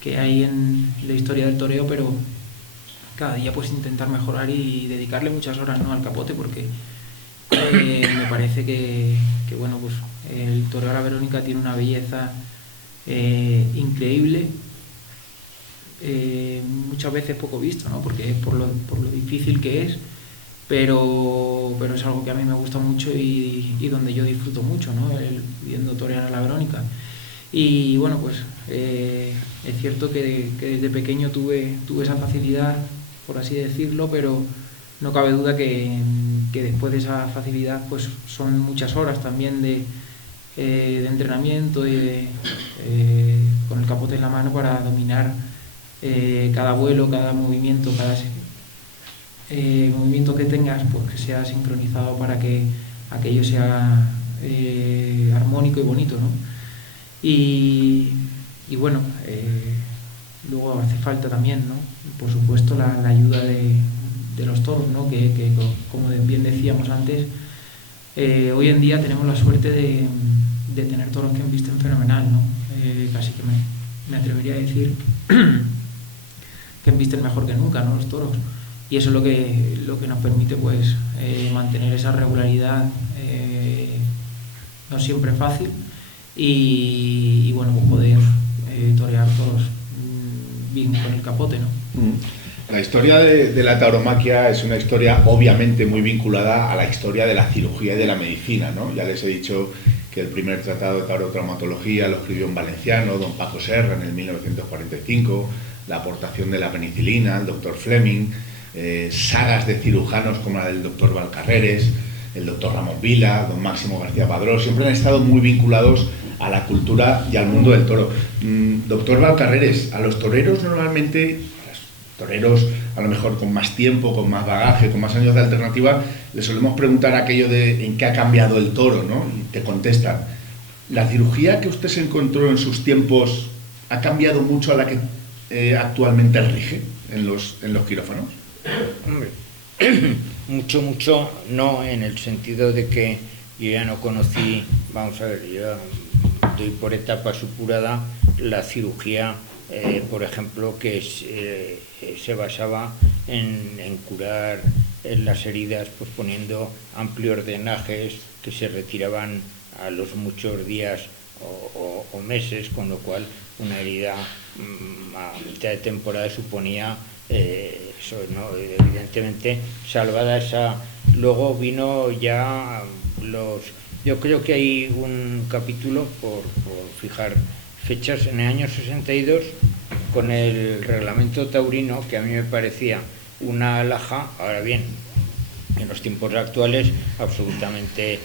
que hay en la historia del toreo, pero cada día pues intentar mejorar y dedicarle muchas horas, ¿no?, al capote, porque me parece que bueno, pues el toreo a la Verónica tiene una belleza increíble, muchas veces poco visto, ¿no?, porque es por lo difícil que es, pero es algo que a mí me gusta mucho y donde yo disfruto mucho, ¿no?, viendo torear a la Verónica. Y bueno, pues es cierto que desde pequeño tuve esa facilidad, por así decirlo, pero no cabe duda que después de esa facilidad pues son muchas horas también de entrenamiento y con el capote en la mano para dominar cada vuelo, cada movimiento, cada movimiento que tengas, pues que sea sincronizado para que aquello sea armónico y bonito, ¿no? Y bueno, luego hace falta también, ¿no? Por supuesto, la ayuda de los toros, ¿no? Que como bien decíamos antes, hoy en día tenemos la suerte de tener toros que embisten fenomenal, ¿no? Casi que me atrevería a decir que embisten mejor que nunca, ¿no? Los toros. Y eso es lo que nos permite, pues, mantener esa regularidad, no siempre fácil, y bueno, pues poder torear toros bien con el capote, ¿no? La historia de la tauromaquia es una historia obviamente muy vinculada a la historia de la cirugía y de la medicina, ¿no? Ya les he dicho que el primer tratado de taurotraumatología lo escribió un valenciano, don Paco Serra, en el 1945, la aportación de la penicilina, el doctor Fleming, sagas de cirujanos como la del doctor Valcarreres, el doctor Ramón Vila, don Máximo García Padró, siempre han estado muy vinculados a la cultura y al mundo del toro. Doctor Valcarreres, a los toreros normalmente, toreros a lo mejor con más tiempo, con más bagaje, con más años de alternativa, les solemos preguntar aquello de en qué ha cambiado el toro, ¿no? Y te contestan, ¿la cirugía que usted se encontró en sus tiempos ha cambiado mucho a la que actualmente rige en los quirófanos? Hombre, mucho no, en el sentido de que yo ya no conocí, vamos a ver, yo doy por etapa supurada la cirugía, por ejemplo, que se basaba en curar las heridas, pues poniendo amplios drenajes que se retiraban a los muchos días o meses, con lo cual una herida a mitad de temporada suponía eso, ¿no? Evidentemente salvada esa. Luego vino ya yo creo que hay un capítulo por fijar fechas en el año 62 con el reglamento taurino, que a mí me parecía una alhaja. Ahora bien, en los tiempos actuales absolutamente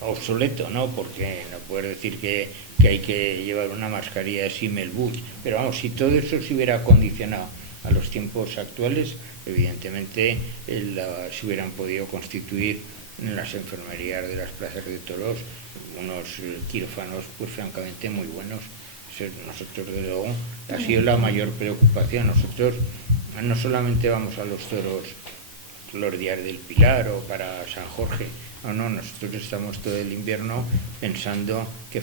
obsoleto, ¿no? Porque no puedo decir que hay que llevar una mascarilla de Simmel-Busch, pero vamos, si todo eso se hubiera condicionado a los tiempos actuales, evidentemente se hubieran podido constituir en las enfermerías de las plazas de toros unos quirófanos pues francamente muy buenos. Nosotros, desde luego, ha sido la mayor preocupación. Nosotros no solamente vamos a los toros los días del Pilar o para San Jorge, no, nosotros estamos todo el invierno pensando que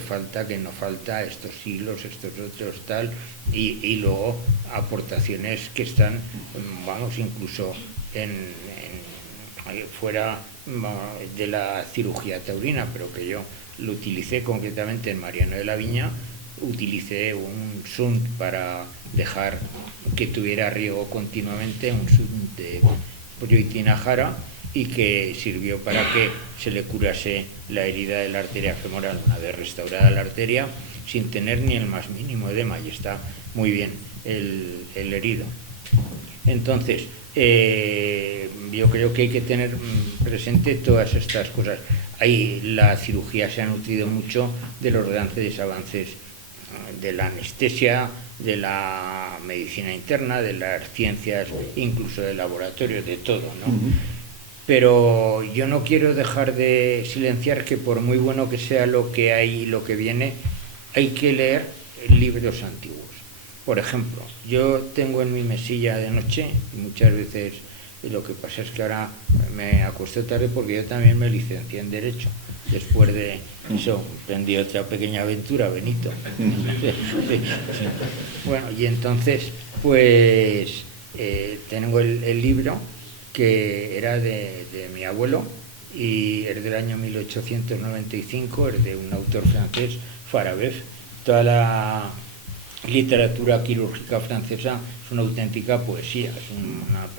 no falta estos siglos, estos otros tal, y luego aportaciones que están, vamos, incluso fuera de la cirugía taurina, pero que yo lo utilicé concretamente en Mariano de la Viña. Utilicé un shunt para dejar que tuviera riego continuamente, un shunt de pollo y tinajara, y que sirvió para que se le curase la herida de la arteria femoral una vez restaurada la arteria, sin tener ni el más mínimo edema, y está muy bien el herido. Entonces, yo creo que hay que tener presente todas estas cosas. Ahí la cirugía se ha nutrido mucho de los grandes avances de la anestesia, de la medicina interna, de las ciencias, incluso del laboratorio, de todo, ¿no? Pero yo no quiero dejar de silenciar que por muy bueno que sea lo que hay y lo que viene, hay que leer libros antiguos. Por ejemplo, yo tengo en mi mesilla de noche, y muchas veces lo que pasa es que ahora me acuesto tarde porque yo también me licencié en Derecho. Después de eso, emprendí otra pequeña aventura, Benito. Bueno, y entonces, pues, tengo el libro que era de mi abuelo, y es del año 1895, es de un autor francés, Farabeuf. Toda la literatura quirúrgica francesa es una auténtica poesía,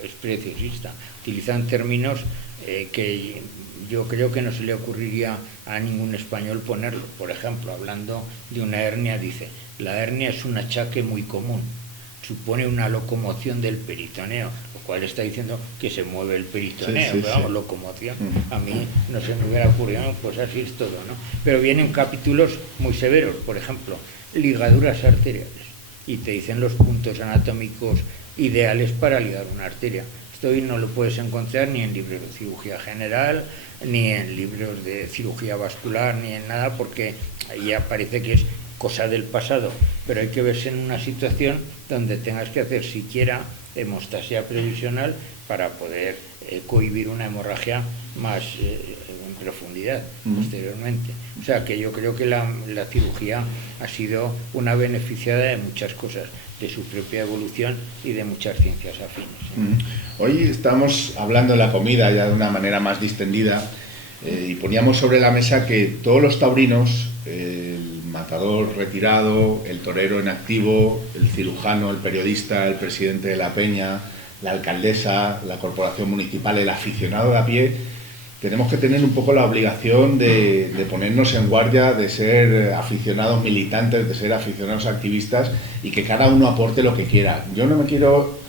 es preciosista. Utilizan términos que yo creo que no se le ocurriría a ningún español ponerlo. Por ejemplo, hablando de una hernia, dice: la hernia es un achaque muy común, supone una locomoción del peritoneo, lo cual está diciendo que se mueve el peritoneo, pero vamos, locomoción, a mí no se me hubiera ocurrido, pues así es todo, ¿no? Pero vienen capítulos muy severos, por ejemplo, ligaduras arteriales, y te dicen los puntos anatómicos ideales para ligar una arteria. Esto hoy no lo puedes encontrar ni en libros de cirugía general, ni en libros de cirugía vascular, ni en nada, porque ya parece que es cosa del pasado, pero hay que verse en una situación donde tengas que hacer siquiera hemostasia previsional para poder cohibir una hemorragia más en profundidad posteriormente. O sea que yo creo que la cirugía ha sido una beneficiada de muchas cosas, de su propia evolución y de muchas ciencias afines. Hoy estamos hablando de la comida ya de una manera más distendida y poníamos sobre la mesa que todos los taurinos, el matador retirado, el torero en activo, el cirujano, el periodista, el presidente de la peña, la alcaldesa, la corporación municipal, el aficionado de a pie, tenemos que tener un poco la obligación de ponernos en guardia, de ser aficionados militantes, de ser aficionados activistas y que cada uno aporte lo que quiera. Yo no quiero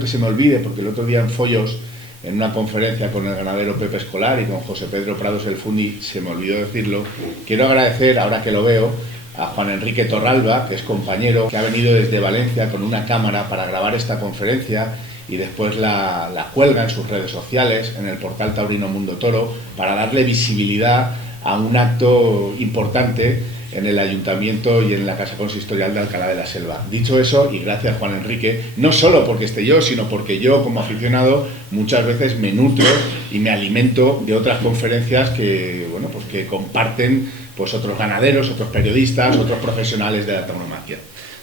que se me olvide, porque el otro día en Follos, en una conferencia con el ganadero Pepe Escolar y con José Pedro Prados el Fundi, se me olvidó decirlo, quiero agradecer, ahora que lo veo, a Juan Enrique Torralba, que es compañero, que ha venido desde Valencia con una cámara para grabar esta conferencia y después la cuelga en sus redes sociales, en el portal Taurino Mundo Toro, para darle visibilidad a un acto importante en el Ayuntamiento y en la Casa Consistorial de Alcalá de la Selva. Dicho eso, y gracias Juan Enrique, no solo porque esté yo, sino porque yo como aficionado muchas veces me nutro y me alimento de otras conferencias que, bueno, pues que comparten pues otros ganaderos, otros periodistas, otros profesionales de la tauromaquia.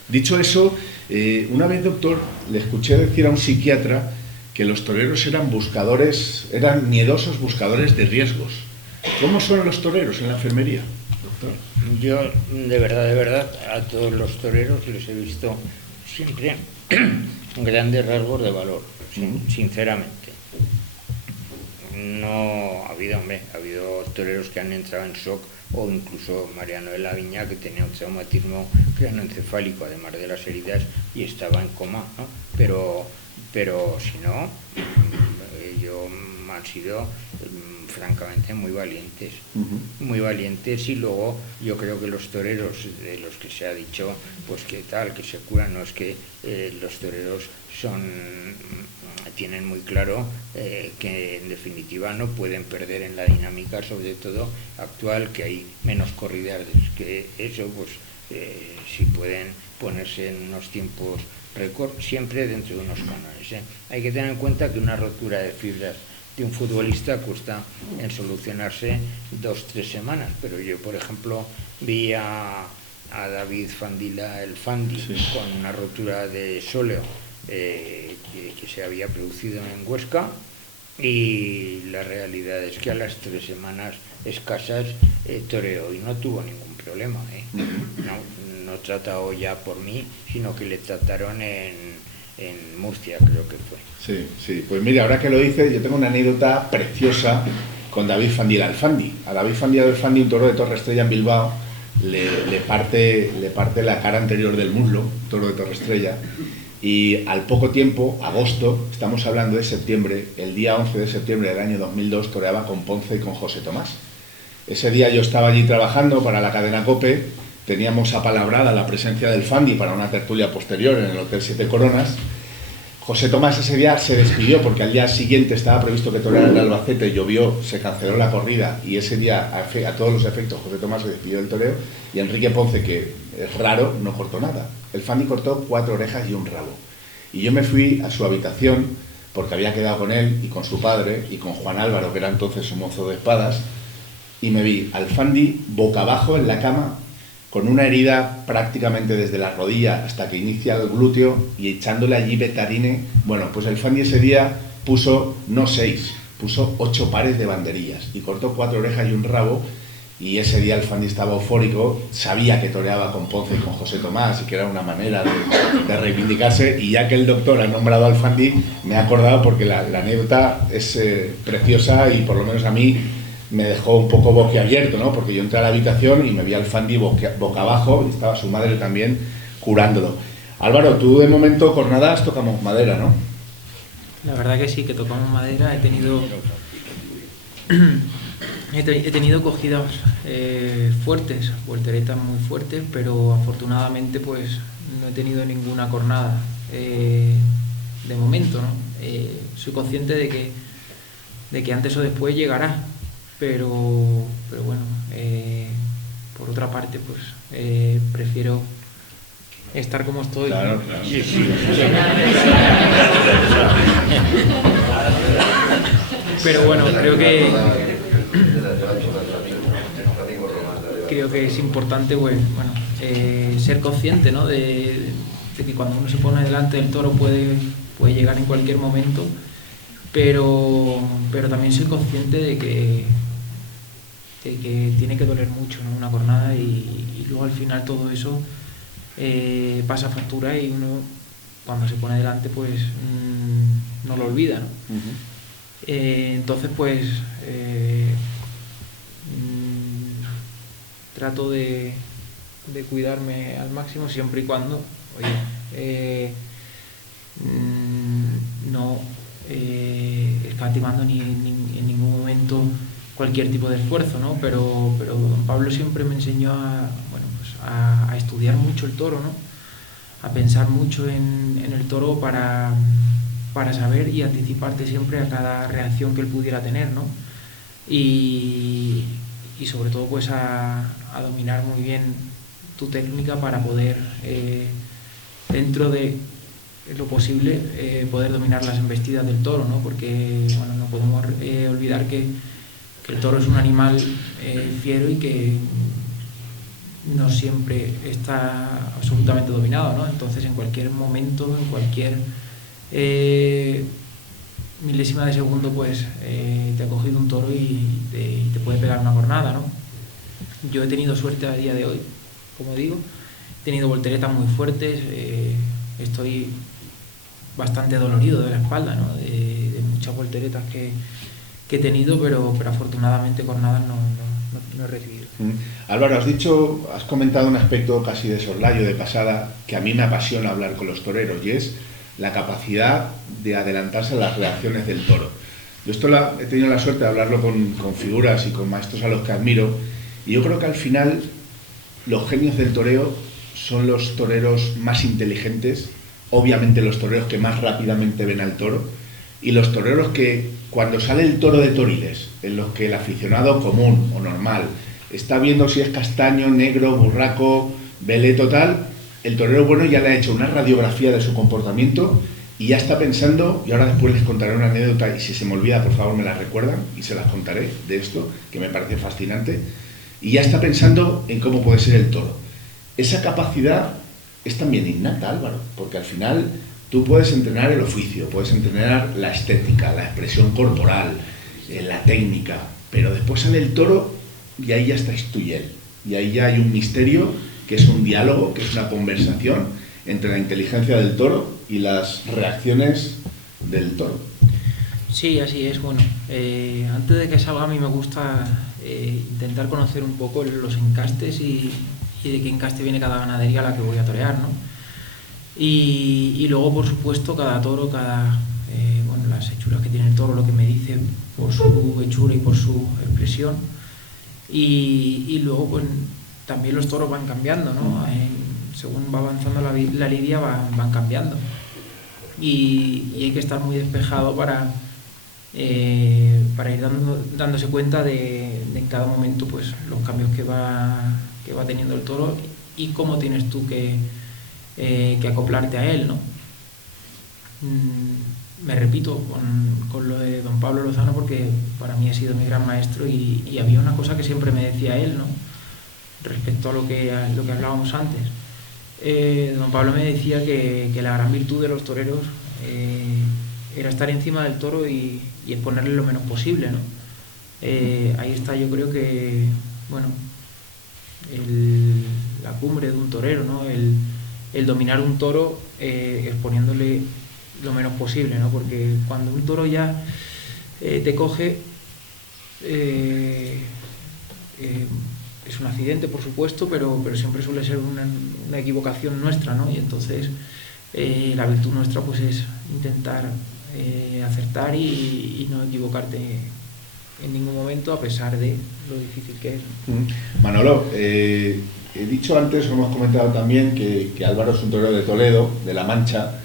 Dicho eso, una vez, doctor, le escuché decir a un psiquiatra que los toreros eran miedosos buscadores de riesgos. ¿Cómo son los toreros en la enfermería, doctor? Yo, de verdad, a todos los toreros les he visto siempre grandes rasgos de valor, sinceramente. No ha habido toreros que han entrado en shock, o incluso Mariano de la Viña, que tenía un traumatismo craneoencefálico, además de las heridas, y estaba en coma, ¿no? Pero si no, ellos han sido francamente muy valientes, y luego yo creo que los toreros, de los que se ha dicho, pues que tal, que se curan, no es que los toreros tienen muy claro que en definitiva no pueden perder en la dinámica, sobre todo actual, que hay menos corridas, que eso, pues si pueden ponerse en unos tiempos récord, siempre dentro de unos cánones. Hay que tener en cuenta que una rotura de fibras de un futbolista cuesta en solucionarse 2-3 semanas, pero yo, por ejemplo, vi a David Fandila, el Fandi, con una rotura de sóleo que se había producido en Huesca, y la realidad es que a las 3 semanas escasas toreó y no tuvo ningún problema. No tratado ya por mí, sino que le trataron en Murcia, creo que fue. Sí, pues mire, ahora que lo dice, yo tengo una anécdota preciosa con David Fandila el Fandi. A David Fandila el Fandi, un toro de Torre Estrella en Bilbao, le parte la cara anterior del muslo, toro de Torre Estrella, y al poco tiempo, agosto, estamos hablando de septiembre, el día 11 de septiembre del año 2002, toreaba con Ponce y con José Tomás. Ese día yo estaba allí trabajando para la cadena COPE, teníamos apalabrada la presencia del Fandi para una tertulia posterior en el Hotel Siete Coronas. José Tomás ese día se despidió porque al día siguiente estaba previsto que toreara en Albacete, llovió, se canceló la corrida y ese día, a todos los efectos, José Tomás se despidió del toreo y Enrique Ponce, que es raro, no cortó nada. El Fandi cortó 4 orejas y un rabo. Y yo me fui a su habitación porque había quedado con él y con su padre y con Juan Álvaro, que era entonces su mozo de espadas, y me vi al Fandi boca abajo en la cama, con una herida prácticamente desde la rodilla hasta que inicia el glúteo y echándole allí betarine. Bueno, pues el Fandi ese día puso, no 6, puso 8 pares de banderillas y cortó 4 orejas y un rabo, y ese día el Fandi estaba eufórico, sabía que toreaba con Ponce y con José Tomás y que era una manera de reivindicarse, y ya que el doctor ha nombrado al Fandi, me he acordado porque la anécdota es preciosa y por lo menos a mí me dejó un poco boquiabierto, ¿no? Porque yo entré a la habitación y me vi al Fandi boca abajo y estaba su madre también curándolo. Álvaro, tú de momento cornadas tocamos madera, ¿no? La verdad que sí, que tocamos madera. He tenido cogidas fuertes, volteretas muy fuertes, pero afortunadamente pues no he tenido ninguna cornada. de momento, ¿no? Soy consciente de que antes o después llegará, pero bueno, por otra parte, pues prefiero estar como estoy. Claro, claro. Sí, sí. Pero bueno, creo que es importante, pues, bueno, ser consciente, ¿no? de que cuando uno se pone delante del toro puede llegar en cualquier momento, pero también soy consciente de que tiene que doler mucho, ¿no? Una cornada, y luego al final todo eso pasa factura, y uno cuando se pone delante pues no lo olvida, ¿no? Uh-huh. Entonces pues trato de cuidarme al máximo, siempre y cuando, oye, no escatimando ni en ningún momento cualquier tipo de esfuerzo, ¿no? Pero don Pablo siempre me enseñó a estudiar mucho el toro, ¿no? A pensar mucho en el toro para saber y anticiparte siempre a cada reacción que él pudiera tener, ¿no? Y sobre todo pues a dominar muy bien tu técnica para poder, dentro de lo posible, poder dominar las embestidas del toro, ¿no? Porque bueno, no podemos olvidar que el toro es un animal fiero y que no siempre está absolutamente dominado, ¿no? Entonces en cualquier momento, en cualquier milésima de segundo, pues te ha cogido un toro y te puede pegar una cornada, ¿no? Yo he tenido suerte a día de hoy, como digo, he tenido volteretas muy fuertes, estoy bastante dolorido de la espalda, ¿no? De muchas volteretas que he tenido, pero afortunadamente cornadas no he recibido. Álvaro, has comentado un aspecto casi de soslayo, de pasada, que a mí me apasiona hablar con los toreros, y es la capacidad de adelantarse a las reacciones del toro. Yo he tenido la suerte de hablarlo con figuras y con maestros a los que admiro, y yo creo que al final los genios del toreo son los toreros más inteligentes, obviamente los toreros que más rápidamente ven al toro, y los toreros que cuando sale el toro de Toriles, en los que el aficionado común o normal está viendo si es castaño, negro, burraco, veleto, tal, el torero bueno ya le ha hecho una radiografía de su comportamiento y ya está pensando, y ahora después les contaré una anécdota, y si se me olvida, por favor me la recuerdan y se las contaré, de esto, que me parece fascinante, y ya está pensando en cómo puede ser el toro. Esa capacidad es también innata, Álvaro, porque al final tú puedes entrenar el oficio, puedes entrenar la estética, la expresión corporal, la técnica, pero después sale el toro y ahí ya estáis tú y él. Y ahí ya hay un misterio, que es un diálogo, que es una conversación entre la inteligencia del toro y las reacciones del toro. Sí, así es. Bueno, antes de que salga, a mí me gusta intentar conocer un poco los encastes y de qué encaste viene cada ganadería a la que voy a torear, ¿no? Y luego, por supuesto, cada toro, las hechuras que tiene el toro, lo que me dice por su hechura y por su expresión. Y luego, pues, también los toros van cambiando, ¿no? Según va avanzando la lidia, van cambiando. Y hay que estar muy despejado para ir dándose cuenta de en cada momento, pues, los cambios que va teniendo el toro y cómo tienes tú que acoplarte a él, ¿no? Me repito con lo de don Pablo Lozano, porque para mí ha sido mi gran maestro, y había una cosa que siempre me decía él, ¿no? Respecto a lo que hablábamos antes. Don Pablo me decía que la gran virtud de los toreros era estar encima del toro y exponerle lo menos posible, ¿no? Ahí está, yo creo que, bueno, la cumbre de un torero, ¿no? El dominar un toro exponiéndole lo menos posible, ¿no? Porque cuando un toro ya te coge, es un accidente, por supuesto, pero siempre suele ser una equivocación nuestra, ¿no? Y entonces la virtud nuestra, pues, es intentar acertar y no equivocarte en ningún momento, a pesar de lo difícil que es. Manolo, he dicho antes, hemos comentado también que Álvaro es un torero de Toledo, de La Mancha,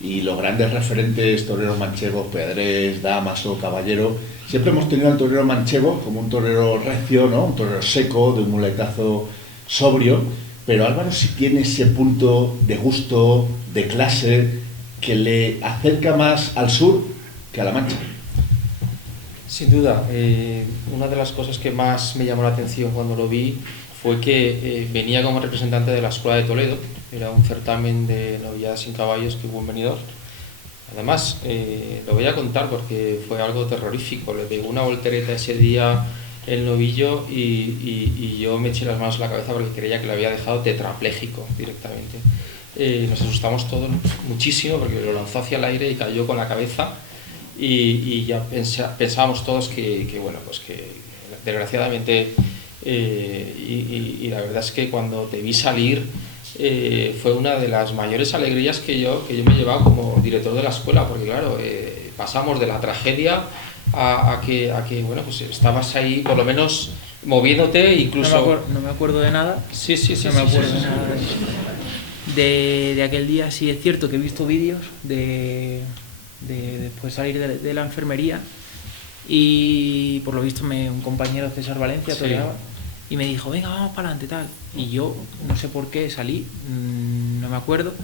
y los grandes referentes toreros manchegos, Pedrés, Damaso, Caballero, siempre hemos tenido al torero manchego como un torero recio, ¿no? Un torero seco, de un muletazo sobrio, pero Álvaro sí tiene ese punto de gusto, de clase, que le acerca más al sur que a la Mancha. Sin duda, una de las cosas que más me llamó la atención cuando lo vi fue que venía como representante de la Escuela de Toledo, era un certamen de novilladas sin caballos que hubo en Benidorm. Además, lo voy a contar porque fue algo terrorífico, le pegó una voltereta ese día el novillo y yo me eché las manos a la cabeza porque creía que le había dejado tetrapléjico directamente. Nos asustamos todos muchísimo porque lo lanzó hacia el aire y cayó con la cabeza y ya pensábamos todos que bueno, pues que desgraciadamente y la verdad es que cuando te vi salir fue una de las mayores alegrías que yo me he llevado como director de la escuela, porque claro, pasamos de la tragedia a que bueno, pues estabas ahí por lo menos moviéndote, incluso... No me acuerdo de nada. Sí, No me acuerdo de nada de aquel día. Sí es cierto que he visto vídeos de después salir de la enfermería y por lo visto un compañero, César Valencia, Sí. toreaba y me dijo, venga, vamos para adelante, tal. Y yo, no sé por qué, salí, no me acuerdo,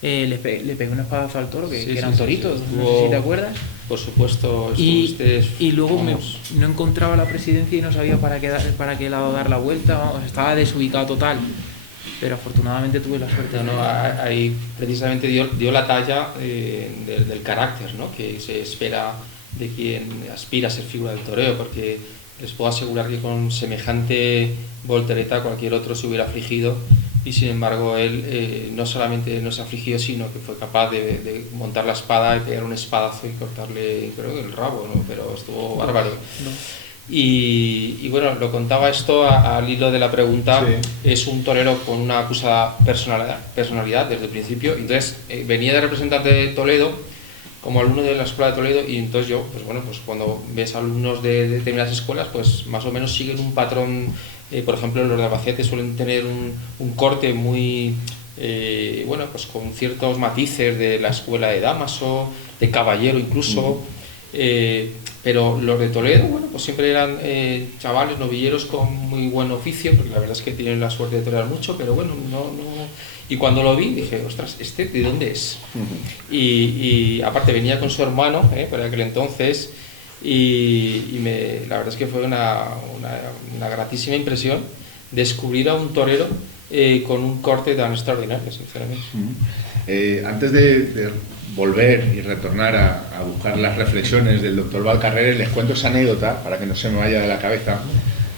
le pegué un espadazo al toro, que era un torito, sí. no sé si te acuerdas. Por supuesto, Y luego vamos, no encontraba la presidencia y no sabía para qué lado dar la vuelta, vamos, estaba desubicado total. Pero afortunadamente tuve la suerte. ahí precisamente dio la talla del carácter, ¿no? Que se espera de quien aspira a ser figura del toreo, porque les puedo asegurar que con semejante voltereta cualquier otro se hubiera afligido y sin embargo él no solamente no se afligió, sino que fue capaz de montar la espada y pegar un espadazo y cortarle, creo que el rabo, ¿no? Pero estuvo bárbaro. No. Y bueno, lo contaba esto al hilo de la pregunta. Sí. Es un torero con una acusada personalidad desde el principio. Entonces venía de representante de Toledo como alumno de la Escuela de Toledo y entonces yo, pues bueno, pues cuando ves alumnos de determinadas escuelas, pues más o menos siguen un patrón. Por ejemplo, los de Albacete suelen tener un corte muy bueno, pues con ciertos matices de la Escuela de Damaso, de Caballero incluso. Pero los de Toledo, bueno, pues siempre eran chavales, novilleros con muy buen oficio, porque la verdad es que tienen la suerte de torear mucho, pero bueno, no. Y cuando lo vi dije, ostras, ¿de dónde es? Y aparte venía con su hermano, por aquel entonces, la verdad es que fue una gratísima impresión descubrir a un torero con un corte tan extraordinario, sinceramente. Antes de volver y retornar a buscar las reflexiones del doctor Valcarrer, les cuento esa anécdota para que no se me vaya de la cabeza.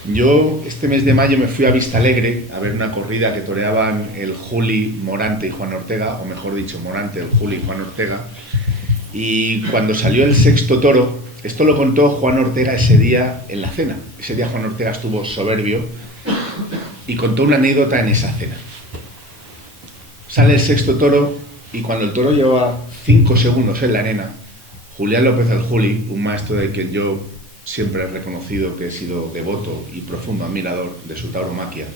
Yo este mes de mayo me fui a Vistalegre a ver una corrida que toreaban el Juli, Morante y Juan Ortega, o mejor dicho, Morante, el Juli y Juan Ortega, y cuando salió el sexto toro, esto lo contó Juan Ortega ese día en la cena. Ese día Juan Ortega estuvo soberbio y contó una anécdota en esa cena. Sale el sexto toro y cuando el toro lleva 5 segundos en la arena, Julián López el Juli, un maestro de quien yo siempre he reconocido que he sido devoto y profundo admirador de su tauromaquia,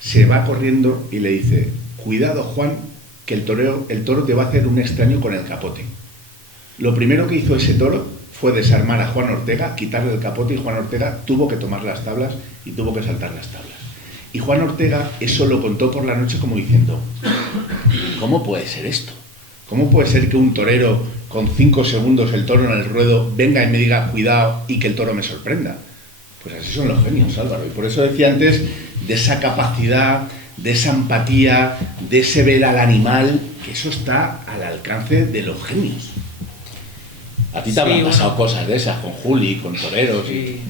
se va corriendo y le dice, cuidado Juan, que el toro te va a hacer un extraño con el capote. Lo primero que hizo ese toro fue desarmar a Juan Ortega, quitarle el capote y Juan Ortega tuvo que tomar las tablas y tuvo que saltar las tablas. Y Juan Ortega eso lo contó por la noche como diciendo, ¿cómo puede ser esto? ¿Cómo puede ser que un torero con 5 segundos el toro en el ruedo venga y me diga cuidado y que el toro me sorprenda? Pues así son los genios, Álvaro. Y por eso decía antes de esa capacidad, de esa empatía, de ese ver al animal, que eso está al alcance de los genios. A ti te habrán pasado cosas de esas con Juli, con toreros. Sí.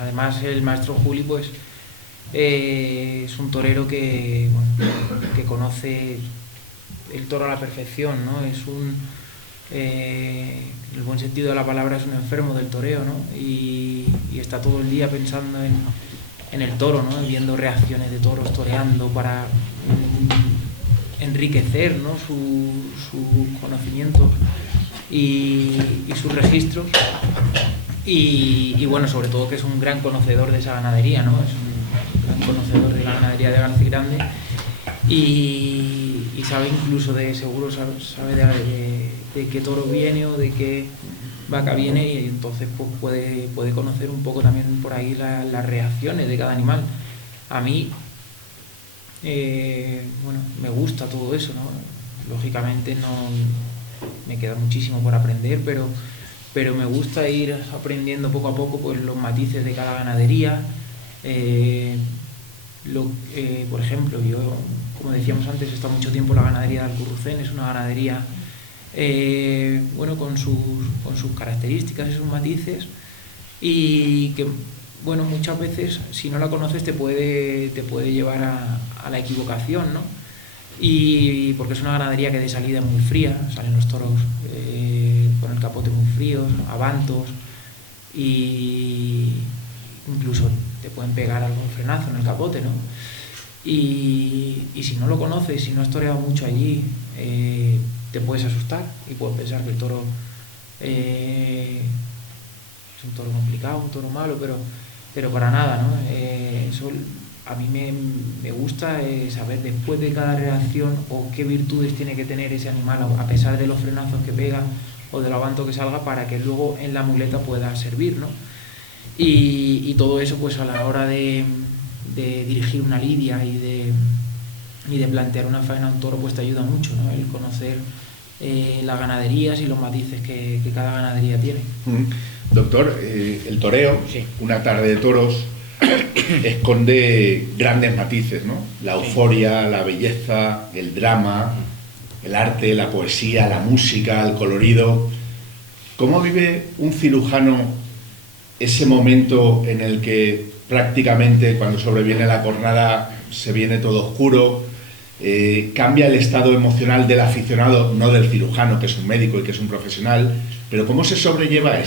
Además el maestro Juli pues es un torero que conoce el toro a la perfección, ¿no? Es en el buen sentido de la palabra, es un enfermo del toreo, ¿no? Y está todo el día pensando en el toro, ¿no? Viendo reacciones de toros, toreando para enriquecer, ¿no? su conocimiento y sus registros. Y bueno, sobre todo que es un gran conocedor de esa ganadería, ¿no? Es un gran conocedor de la ganadería de García Grande. Y y sabe incluso seguro sabe de qué toro viene o de qué vaca viene, y entonces pues puede conocer un poco también por ahí las reacciones de cada animal. A mí, bueno, me gusta todo eso, ¿no? Lógicamente no me queda muchísimo por aprender, pero me gusta ir aprendiendo poco a poco pues los matices de cada ganadería. Por ejemplo, yo, como decíamos antes, he estado mucho tiempo en la ganadería de Alcurrucén. Es una ganadería bueno, con sus características y sus matices, y que, bueno, muchas veces si no la conoces te puede llevar a la equivocación, ¿no? Y porque es una ganadería que de salida es muy fría, salen los toros con el capote muy fríos, ¿no? Abantos, y incluso te pueden pegar algún frenazo en el capote, ¿no? Y si no lo conoces, si no has toreado mucho allí, te puedes asustar y puedes pensar que el toro es un toro complicado, un toro malo, pero para nada, ¿no? Eso a mí me gusta saber después de cada reacción o qué virtudes tiene que tener ese animal, a pesar de los frenazos que pega o del abanto que salga, para que luego en la muleta pueda servir, ¿no? Y todo eso, pues a la hora de dirigir una lidia y de plantear una faena a un toro, pues te ayuda mucho, ¿no? El conocer las ganaderías y los matices que cada ganadería tiene. Doctor, el toreo, sí, una tarde de toros, esconde grandes matices, ¿no? La euforia, la belleza, el drama, el arte, la poesía, la música, el colorido. ¿Cómo vive un cirujano ese momento en el que prácticamente cuando sobreviene la cornada se viene todo oscuro? Cambia el estado emocional del aficionado, no del cirujano, que es un médico y que es un profesional, pero ¿cómo se sobrelleva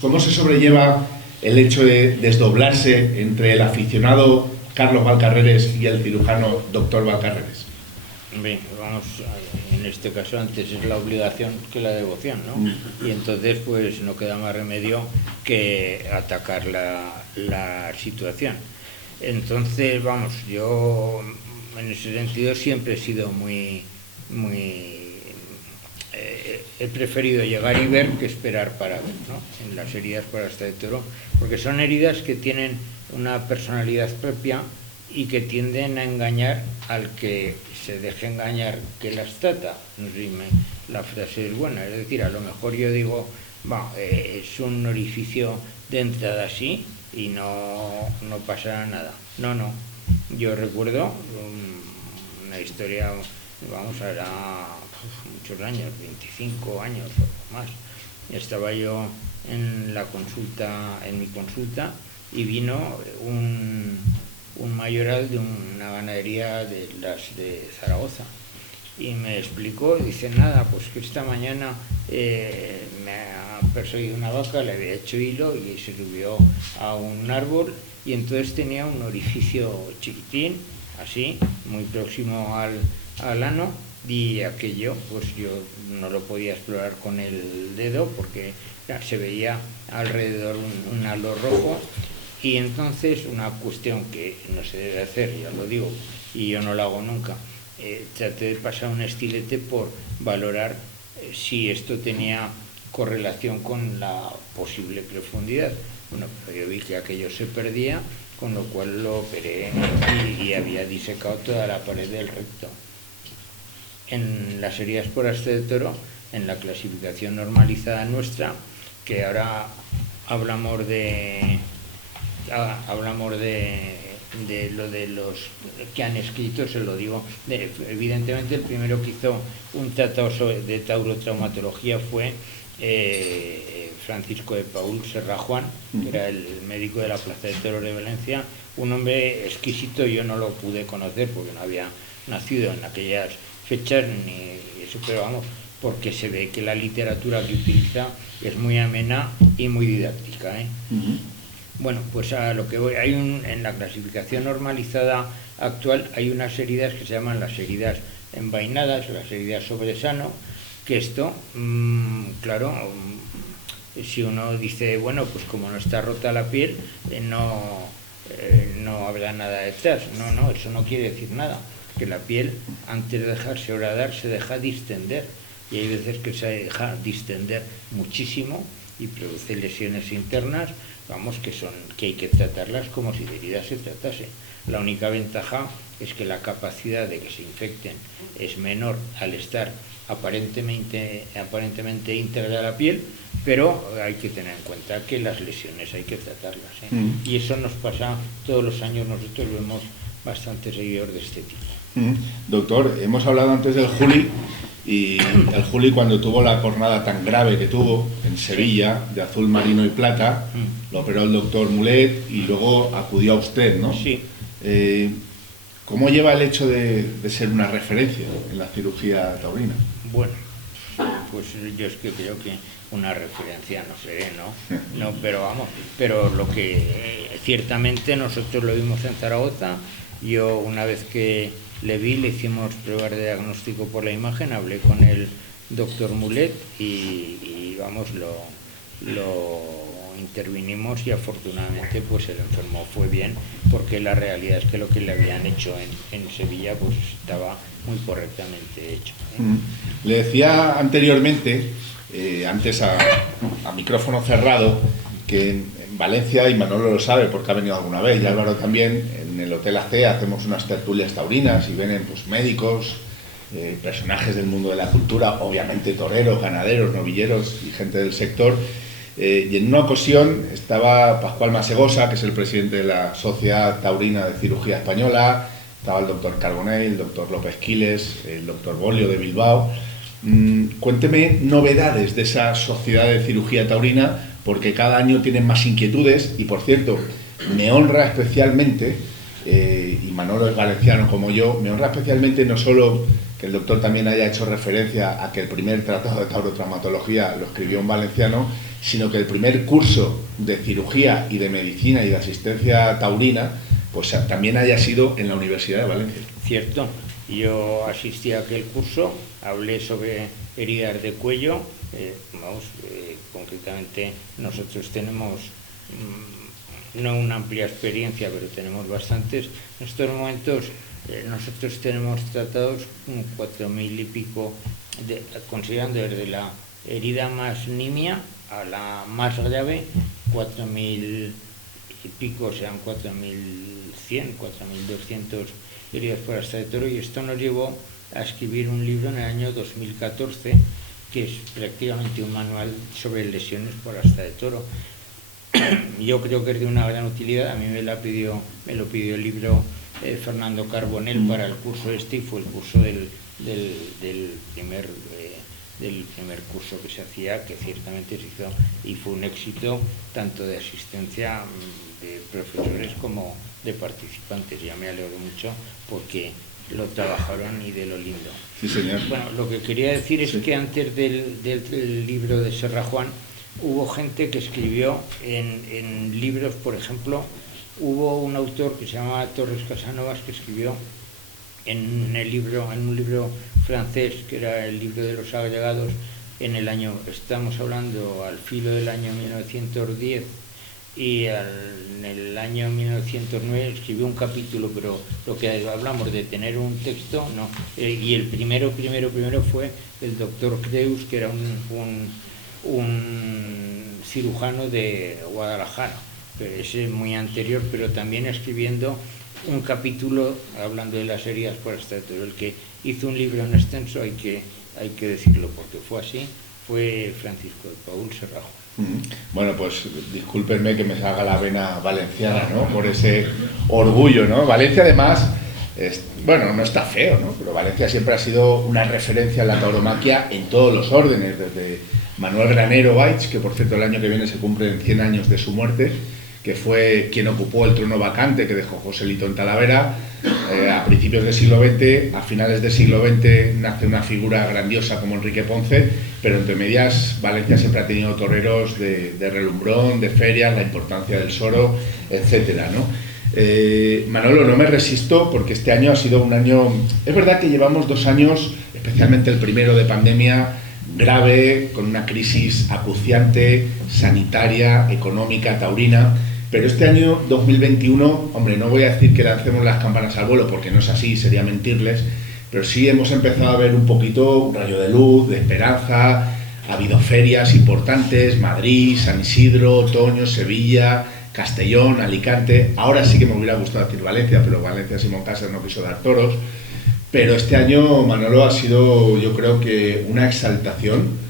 ¿Cómo se sobrelleva el hecho de desdoblarse entre el aficionado Carlos Valcarreres y el cirujano doctor Valcarreres? Bien, vamos, en este caso antes es la obligación que la devoción, ¿no? Y entonces pues no queda más remedio que atacar la situación. Entonces, vamos, yo en ese sentido siempre he sido he preferido llegar y ver que esperar para ver, ¿no? En las heridas por asta de toro, porque son heridas que tienen una personalidad propia y que tienden a engañar al que se deje engañar que las trata. No sé si la frase es buena, es decir, a lo mejor yo digo, es un orificio de entrada así y no pasará nada. No. Yo recuerdo una historia, vamos, era muchos años, 25 años o más. Estaba yo en mi consulta, y vino un mayoral de una ganadería de las de Zaragoza, y me explicó, dice, nada, pues que esta mañana me ha perseguido una vaca, le había hecho hilo y se subió a un árbol, y entonces tenía un orificio chiquitín, así, muy próximo al ano, y aquello pues yo no lo podía explorar con el dedo porque se veía alrededor un halo rojo. Y entonces una cuestión que no se debe hacer, ya lo digo, y yo no lo hago nunca, traté de pasar un estilete por valorar si esto tenía correlación con la posible profundidad. Bueno, pero yo vi que aquello se perdía, con lo cual lo operé y había disecado toda la pared del recto. En las heridas por asta de toro, en la clasificación normalizada nuestra, que ahora hablamos de lo de los que han escrito, se lo digo, evidentemente el primero que hizo un tratado de taurotraumatología fue Francisco de Paul Serra Juan, que era el médico de la Plaza de Toros de Valencia, un hombre exquisito. Yo no lo pude conocer porque no había nacido en aquellas fechas ni eso, pero vamos, porque se ve que la literatura que utiliza es muy amena y muy didáctica, ¿eh? Bueno, pues a lo que voy, en la clasificación normalizada actual hay unas heridas que se llaman las heridas envainadas, las heridas sobre sano, que esto, claro, si uno dice, bueno, pues como no está rota la piel, no habrá nada detrás. No, eso no quiere decir nada. que la piel, antes de dejarse horadar, se deja distender. Y hay veces que se deja distender muchísimo y produce lesiones internas, vamos, que hay que tratarlas como si de heridas se tratase. La única ventaja es que la capacidad de que se infecten es menor al estar aparentemente íntegra la piel, pero hay que tener en cuenta que las lesiones hay que tratarlas, ¿eh? Y eso nos pasa todos los años, nosotros vemos bastantes seguidores de este tipo. Doctor, hemos hablado antes del Juli, y el Juli, cuando tuvo la jornada tan grave que tuvo en Sevilla, de azul marino y plata, lo operó el doctor Mulet y luego acudió a usted, ¿no? Sí. ¿Cómo lleva el hecho de ser una referencia en la cirugía taurina? Bueno, pues yo es que creo que una referencia no seré, ¿no? No, pero vamos, pero lo que ciertamente nosotros lo vimos en Zaragoza. Yo, una vez que le vi, le hicimos pruebas de diagnóstico por la imagen, hablé con el doctor Mulet y vamos, lo intervinimos y afortunadamente pues el enfermo fue bien, porque la realidad es que lo que le habían hecho en Sevilla pues estaba muy correctamente hecho, ¿eh? Le decía anteriormente, antes a micrófono cerrado, que en Valencia, y Manolo lo sabe porque ha venido alguna vez, y Álvaro también, en el Hotel AC hacemos unas tertulias taurinas y vienen pues médicos, personajes del mundo de la cultura, obviamente toreros, ganaderos, novilleros y gente del sector. Y en una ocasión estaba Pascual Masegosa, que es el presidente de la Sociedad Taurina de Cirugía Española, estaba el doctor Carbonell, el doctor López Quiles, el doctor Bolio de Bilbao. Cuénteme novedades de esa Sociedad de Cirugía Taurina, porque cada año tienen más inquietudes y, por cierto, me honra especialmente, y Manolo es valenciano como yo, me honra especialmente no solo que el doctor también haya hecho referencia a que el primer tratado de taurotraumatología lo escribió un valenciano, sino que el primer curso de cirugía y de medicina y de asistencia taurina pues también haya sido en la Universidad de Valencia. Cierto, yo asistí a aquel curso, hablé sobre heridas de cuello, concretamente nosotros tenemos no una amplia experiencia, pero tenemos bastantes. En estos momentos nosotros tenemos tratados 4.000 y pico, considerando desde la herida más nimia a la más grave, 4.000 y pico, sean 4.100, 4.200 heridas por asta de toro, y esto nos llevó a escribir un libro en el año 2014 que es prácticamente un manual sobre lesiones por asta de toro. Yo creo que es de una gran utilidad. A mí me lo pidió el libro Fernando Carbonell para el curso y fue el curso del primer curso que se hacía, que ciertamente se hizo y fue un éxito tanto de asistencia de profesores como de participantes. Ya me alegro mucho porque lo trabajaron y de lo lindo. Sí, señor. Bueno, lo que quería decir es que antes del libro de Serra Juan hubo gente que escribió en libros. Por ejemplo, hubo un autor que se llamaba Torres Casanovas que escribió en un libro francés, que era el libro de los agregados, estamos hablando al filo del año 1910, y en el año 1909 escribió un capítulo, pero lo que hablamos de tener un texto, no. Y el primero fue el doctor Creus, que era un cirujano de Guadalajara, pero ese es muy anterior, pero también escribiendo un capítulo hablando de las heridas por asta de toro. El que hizo un libro en extenso, hay que decirlo porque fue así, fue Francisco de Paúl Serra. Bueno, pues discúlpenme que me salga la vena valenciana, ¿no? Por ese orgullo, ¿no? Valencia además, no está feo, ¿no? Pero Valencia siempre ha sido una referencia en la tauromaquia en todos los órdenes, desde Manuel Granero Baich, que por cierto el año que viene se cumplen 100 años de su muerte, que fue quien ocupó el trono vacante que dejó Joselito en Talavera. A principios del siglo XX, a finales del siglo XX nace una figura grandiosa como Enrique Ponce, pero entre medias Valencia siempre ha tenido toreros de relumbrón, de ferias, la importancia del Soro, etcétera, ¿no? Manolo, no me resisto porque este año ha sido un año, es verdad que llevamos 2 años, especialmente el primero de pandemia, grave, con una crisis acuciante, sanitaria, económica, taurina, Pero este año 2021, hombre, no voy a decir que lancemos las campanas al vuelo, porque no es así, sería mentirles, pero sí hemos empezado a ver un poquito un rayo de luz, de esperanza. Ha habido ferias importantes, Madrid, San Isidro, Otoño, Sevilla, Castellón, Alicante. Ahora sí que me hubiera gustado decir Valencia, pero Valencia Simón Casas no quiso dar toros. Pero este año, Manolo, ha sido, yo creo que una exaltación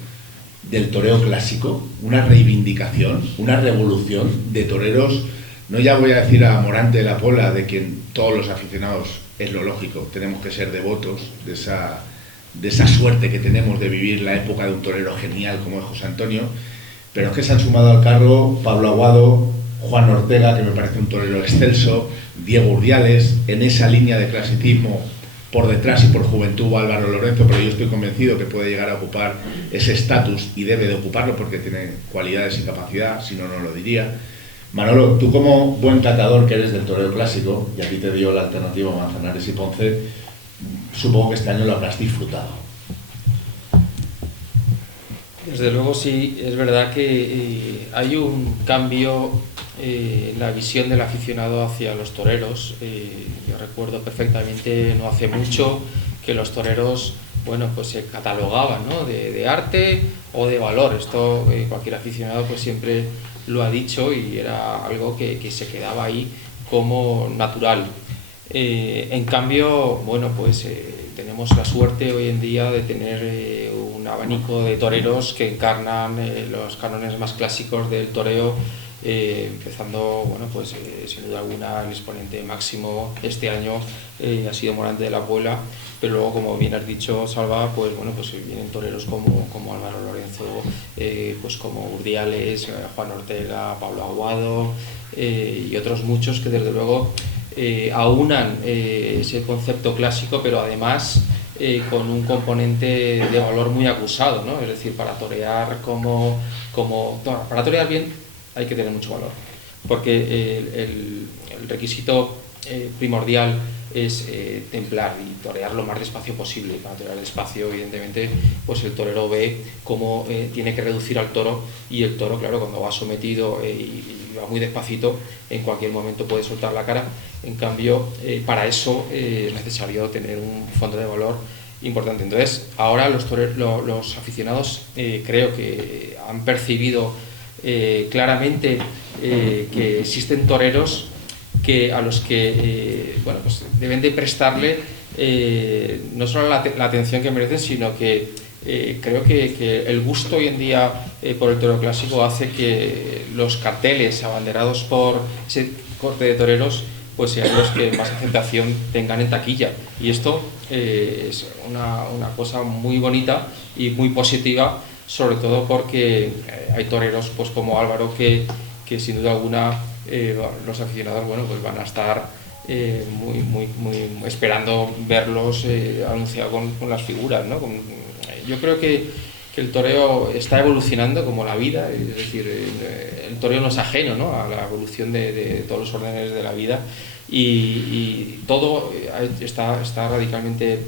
del toreo clásico, una reivindicación, una revolución de toreros. No ya voy a decir a Morante de la Pola, de quien todos los aficionados es lo lógico, tenemos que ser devotos de esa suerte que tenemos de vivir la época de un torero genial como es José Antonio, pero es que se han sumado al carro Pablo Aguado, Juan Ortega, que me parece un torero excelso, Diego Urdiales, en esa línea de clasicismo. Por detrás y por juventud Álvaro Lorenzo, pero yo estoy convencido que puede llegar a ocupar ese estatus y debe de ocuparlo porque tiene cualidades y capacidad, si no, no lo diría. Manolo, tú como buen catador que eres del toreo clásico, y aquí te dio la alternativa Manzanares y Ponce, supongo que este año lo habrás disfrutado. Desde luego sí, es verdad que hay un cambio en la visión del aficionado hacia los toreros. Yo recuerdo perfectamente no hace mucho que los toreros, bueno, pues se catalogaban, ¿no?, de arte o de valor. Esto cualquier aficionado pues siempre lo ha dicho y era algo que se quedaba ahí como natural. En cambio, bueno, pues tenemos la suerte hoy en día de tener un abanico de toreros que encarnan los cánones más clásicos del toreo, empezando, bueno, pues sin duda alguna el exponente máximo este año ha sido Morante de la Puebla, pero luego, como bien has dicho, Salva, pues bueno, pues vienen toreros como Álvaro Lorenzo, pues como Urdiales, Juan Ortega, Pablo Aguado y otros muchos que desde luego aunan ese concepto clásico, pero además con un componente de valor muy acusado, ¿no? Es decir, para torear para torear bien hay que tener mucho valor, porque el requisito primordial es templar y torear lo más despacio posible. Para torear despacio, evidentemente, pues el torero ve cómo tiene que reducir al toro, y el toro, claro, cuando va sometido y va muy despacito, en cualquier momento puede soltar la cara. En cambio, para eso es necesario tener un fondo de valor importante. Entonces, ahora los aficionados creo que han percibido claramente que existen toreros a los que bueno, pues deben de prestarle no solo la atención que merecen, sino que creo que el gusto hoy en día por el toreo clásico hace que los carteles abanderados por ese corte de toreros pues sean los que más aceptación tengan en taquilla, y esto es una cosa muy bonita y muy positiva, sobre todo porque hay toreros pues como Álvaro que sin duda alguna los aficionados, bueno, pues van a estar muy esperando verlos anunciados con las figuras, ¿no? Yo creo que el toreo está evolucionando como la vida, es decir, el toreo no es ajeno, ¿no?, a la evolución de todos los órdenes de la vida, y todo está radicalmente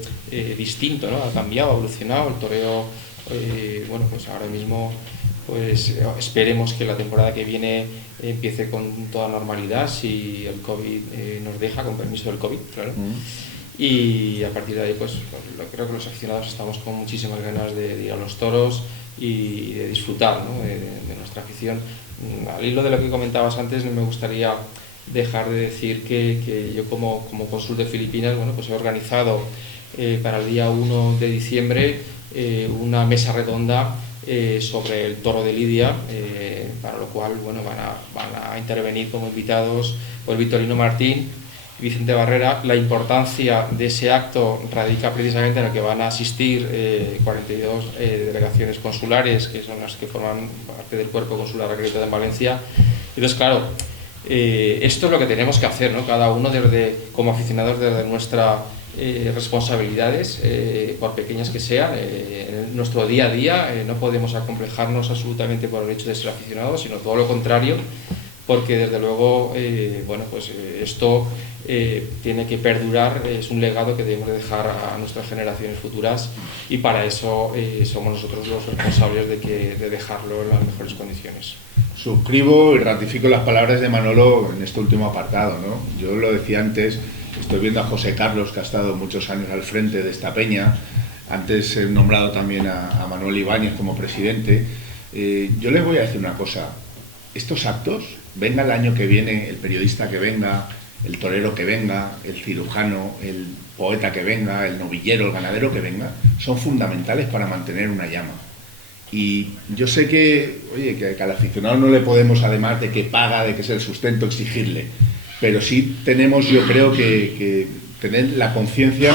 distinto, ¿no? Ha cambiado, ha evolucionado el toreo. Bueno, pues ahora mismo pues esperemos que la temporada que viene empiece con toda normalidad, si el COVID nos deja, con permiso del COVID, claro. Y a partir de ahí pues creo que los aficionados estamos con muchísimas ganas de ir a los toros y de disfrutar, ¿no?, de nuestra afición. Al hilo de lo que comentabas antes, no me gustaría dejar de decir que yo como cónsul de Filipinas, bueno, pues he organizado para el día 1 de diciembre una mesa redonda sobre el toro de Lidia, para lo cual, bueno, van a intervenir como invitados pues Victorino Martín y Vicente Barrera. La importancia de ese acto radica precisamente en el que van a asistir 42 delegaciones consulares, que son las que forman parte del cuerpo consular acreditado en Valencia. Entonces, claro, esto es lo que tenemos que hacer, ¿no?, cada uno como aficionados desde nuestra responsabilidades, por pequeñas que sean, en nuestro día a día. No podemos acomplejarnos absolutamente por el hecho de ser aficionados, sino todo lo contrario. porque desde luego esto tiene que perdurar, es un legado que debemos de dejar a nuestras generaciones futuras, y para eso somos nosotros los responsables de dejarlo en las mejores condiciones. Suscribo y ratifico las palabras de Manolo en este último apartado, ¿no? Yo lo decía antes, estoy viendo a José Carlos, que ha estado muchos años al frente de esta peña. Antes he nombrado también a Manuel Ibáñez como presidente. Yo les voy a decir una cosa: estos actos, venga el año que viene el periodista que venga, el torero que venga, el cirujano, el poeta que venga, el novillero, el ganadero que venga, son fundamentales para mantener una llama. Y yo sé que, oye, que al aficionado no le podemos, además de que paga, de que es el sustento, exigirle, pero sí tenemos, yo creo que tener la conciencia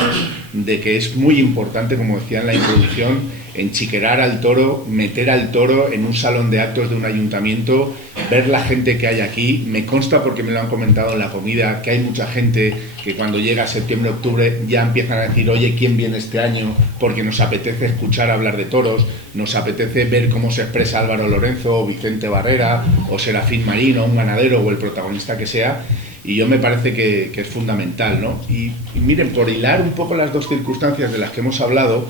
de que es muy importante, como decía en la introducción, enchiquerar al toro, meter al toro en un salón de actos de un ayuntamiento, ver la gente que hay aquí. Me consta, porque me lo han comentado en la comida, que hay mucha gente que cuando llega septiembre, octubre ya empiezan a decir: oye, ¿quién viene este año? Porque nos apetece escuchar hablar de toros, nos apetece ver cómo se expresa Álvaro Lorenzo o Vicente Barrera o Serafín Marino, un ganadero o el protagonista que sea. Y yo me parece que es fundamental, ¿no? Y miren, por hilar un poco las dos circunstancias de las que hemos hablado,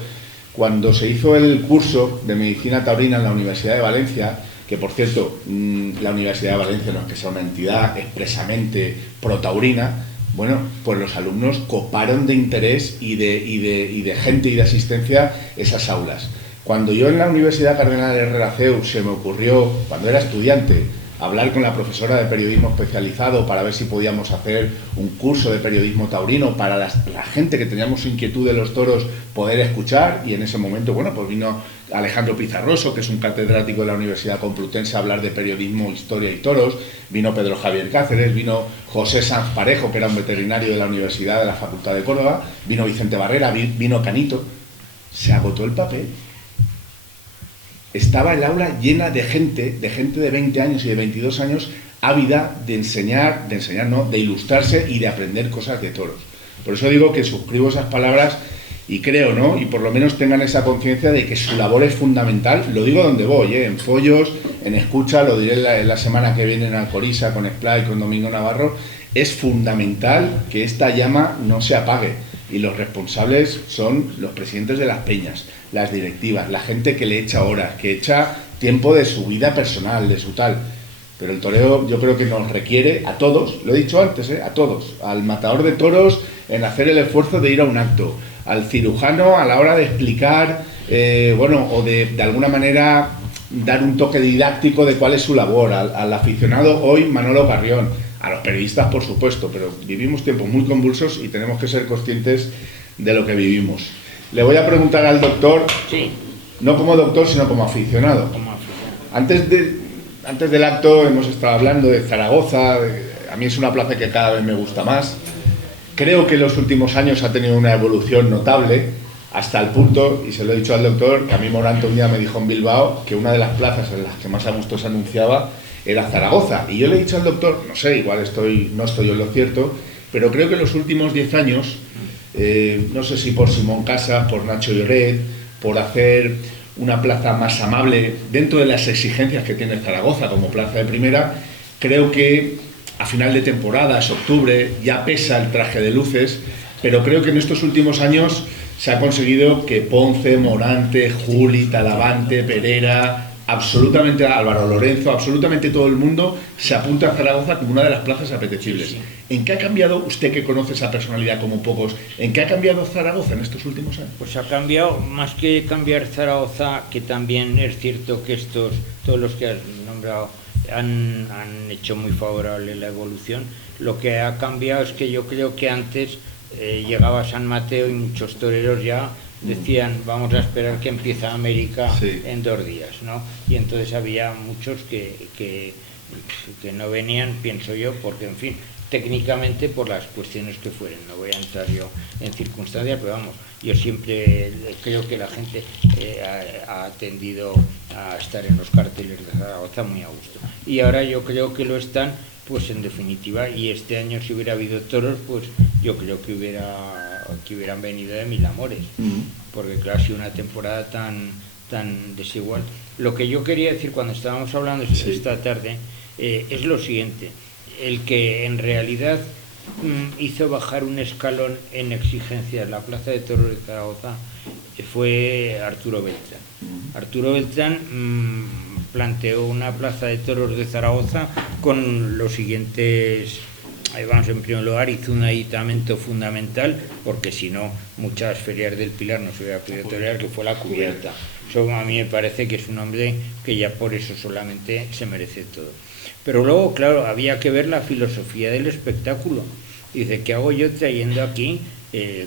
cuando se hizo el curso de Medicina Taurina en la Universidad de Valencia, que por cierto, la Universidad de Valencia no es que sea una entidad expresamente pro-taurina, bueno, pues los alumnos coparon de interés y de gente y de asistencia esas aulas. Cuando yo en la Universidad Cardenal Herrera CEU se me ocurrió, cuando era estudiante, hablar con la profesora de periodismo especializado para ver si podíamos hacer un curso de periodismo taurino para la gente que teníamos inquietud de los toros poder escuchar, y en ese momento, bueno, pues vino Alejandro Pizarroso, que es un catedrático de la Universidad Complutense, a hablar de periodismo, historia y toros, vino Pedro Javier Cáceres, vino José Sanz Parejo, que era un veterinario de la Universidad de la Facultad de Córdoba, vino Vicente Barrera, vino Canito. Se agotó el papel. Estaba el aula llena de gente de 20 años y de 22 años, ávida de enseñar no, de ilustrarse y de aprender cosas de toros. Por eso digo que suscribo esas palabras y creo, ¿no? Y por lo menos tengan esa conciencia de que su labor es fundamental. Lo digo donde voy, en follos, en escucha, lo diré la semana que viene en Alcoriza, con Splay, con Domingo Navarro. Es fundamental que esta llama no se apague. Y los responsables son los presidentes de las peñas, las directivas, la gente que le echa horas, que echa tiempo de su vida personal, de su tal. Pero el toreo yo creo que nos requiere a todos, lo he dicho antes, a todos, al matador de toros en hacer el esfuerzo de ir a un acto, al cirujano a la hora de explicar, o de alguna manera dar un toque didáctico de cuál es su labor, al aficionado hoy Manolo Carrión, a los periodistas por supuesto, pero vivimos tiempos muy convulsos y tenemos que ser conscientes de lo que vivimos. Le voy a preguntar al doctor, sí, no como doctor sino como aficionado. Antes del acto hemos estado hablando de Zaragoza. A mí es una plaza que cada vez me gusta más. Creo que en los últimos años ha tenido una evolución notable, hasta el punto, y se lo he dicho al doctor, que a mí Morante un día me dijo en Bilbao que una de las plazas en las que más a gusto se anunciaba era Zaragoza. Y yo le he dicho al doctor, no sé, igual no estoy yo en lo cierto, pero creo que en los últimos 10 años, no sé si por Simón Casas, por Nacho Lloret, por hacer una plaza más amable dentro de las exigencias que tiene Zaragoza como plaza de primera, creo que a final de temporada, es octubre, ya pesa el traje de luces, pero creo que en estos últimos años se ha conseguido que Ponce, Morante, Juli, Talavante, Pereira, absolutamente Álvaro Lorenzo, absolutamente todo el mundo se apunta a Zaragoza como una de las plazas apetecibles. ¿En qué ha cambiado, usted que conoce esa personalidad como pocos, en qué ha cambiado Zaragoza en estos últimos años? Pues ha cambiado, más que cambiar Zaragoza, que también es cierto que todos los que has nombrado han hecho muy favorable la evolución. Lo que ha cambiado es que yo creo que antes llegaba San Mateo y muchos toreros ya decían: vamos a esperar que empiece América en 2 días, ¿no? Y entonces había muchos que no venían, pienso yo, porque en fin, técnicamente por las cuestiones que fueren. No voy a entrar yo en circunstancias, pero vamos, yo siempre creo que la gente ha tendido a estar en los carteles de Zaragoza muy a gusto. Y ahora yo creo que lo están, pues en definitiva, y este año si hubiera habido toros, pues yo creo que hubieran venido de mil amores, porque claro, ha sido una temporada tan desigual. Lo que yo quería decir cuando estábamos hablando esta tarde es lo siguiente: el que en realidad hizo bajar un escalón en exigencias la Plaza de Toros de Zaragoza fue Arturo Beltrán. Arturo Beltrán planteó una Plaza de Toros de Zaragoza con los siguientes, vamos, en primer lugar hizo un aditamento fundamental, porque si no muchas ferias del Pilar no se hubiera podido torear, que fue la cubierta. Eso a mí me parece que es un hombre que ya por eso solamente se merece todo. Pero luego, claro, había que ver la filosofía del espectáculo. Dice, ¿qué hago yo trayendo aquí?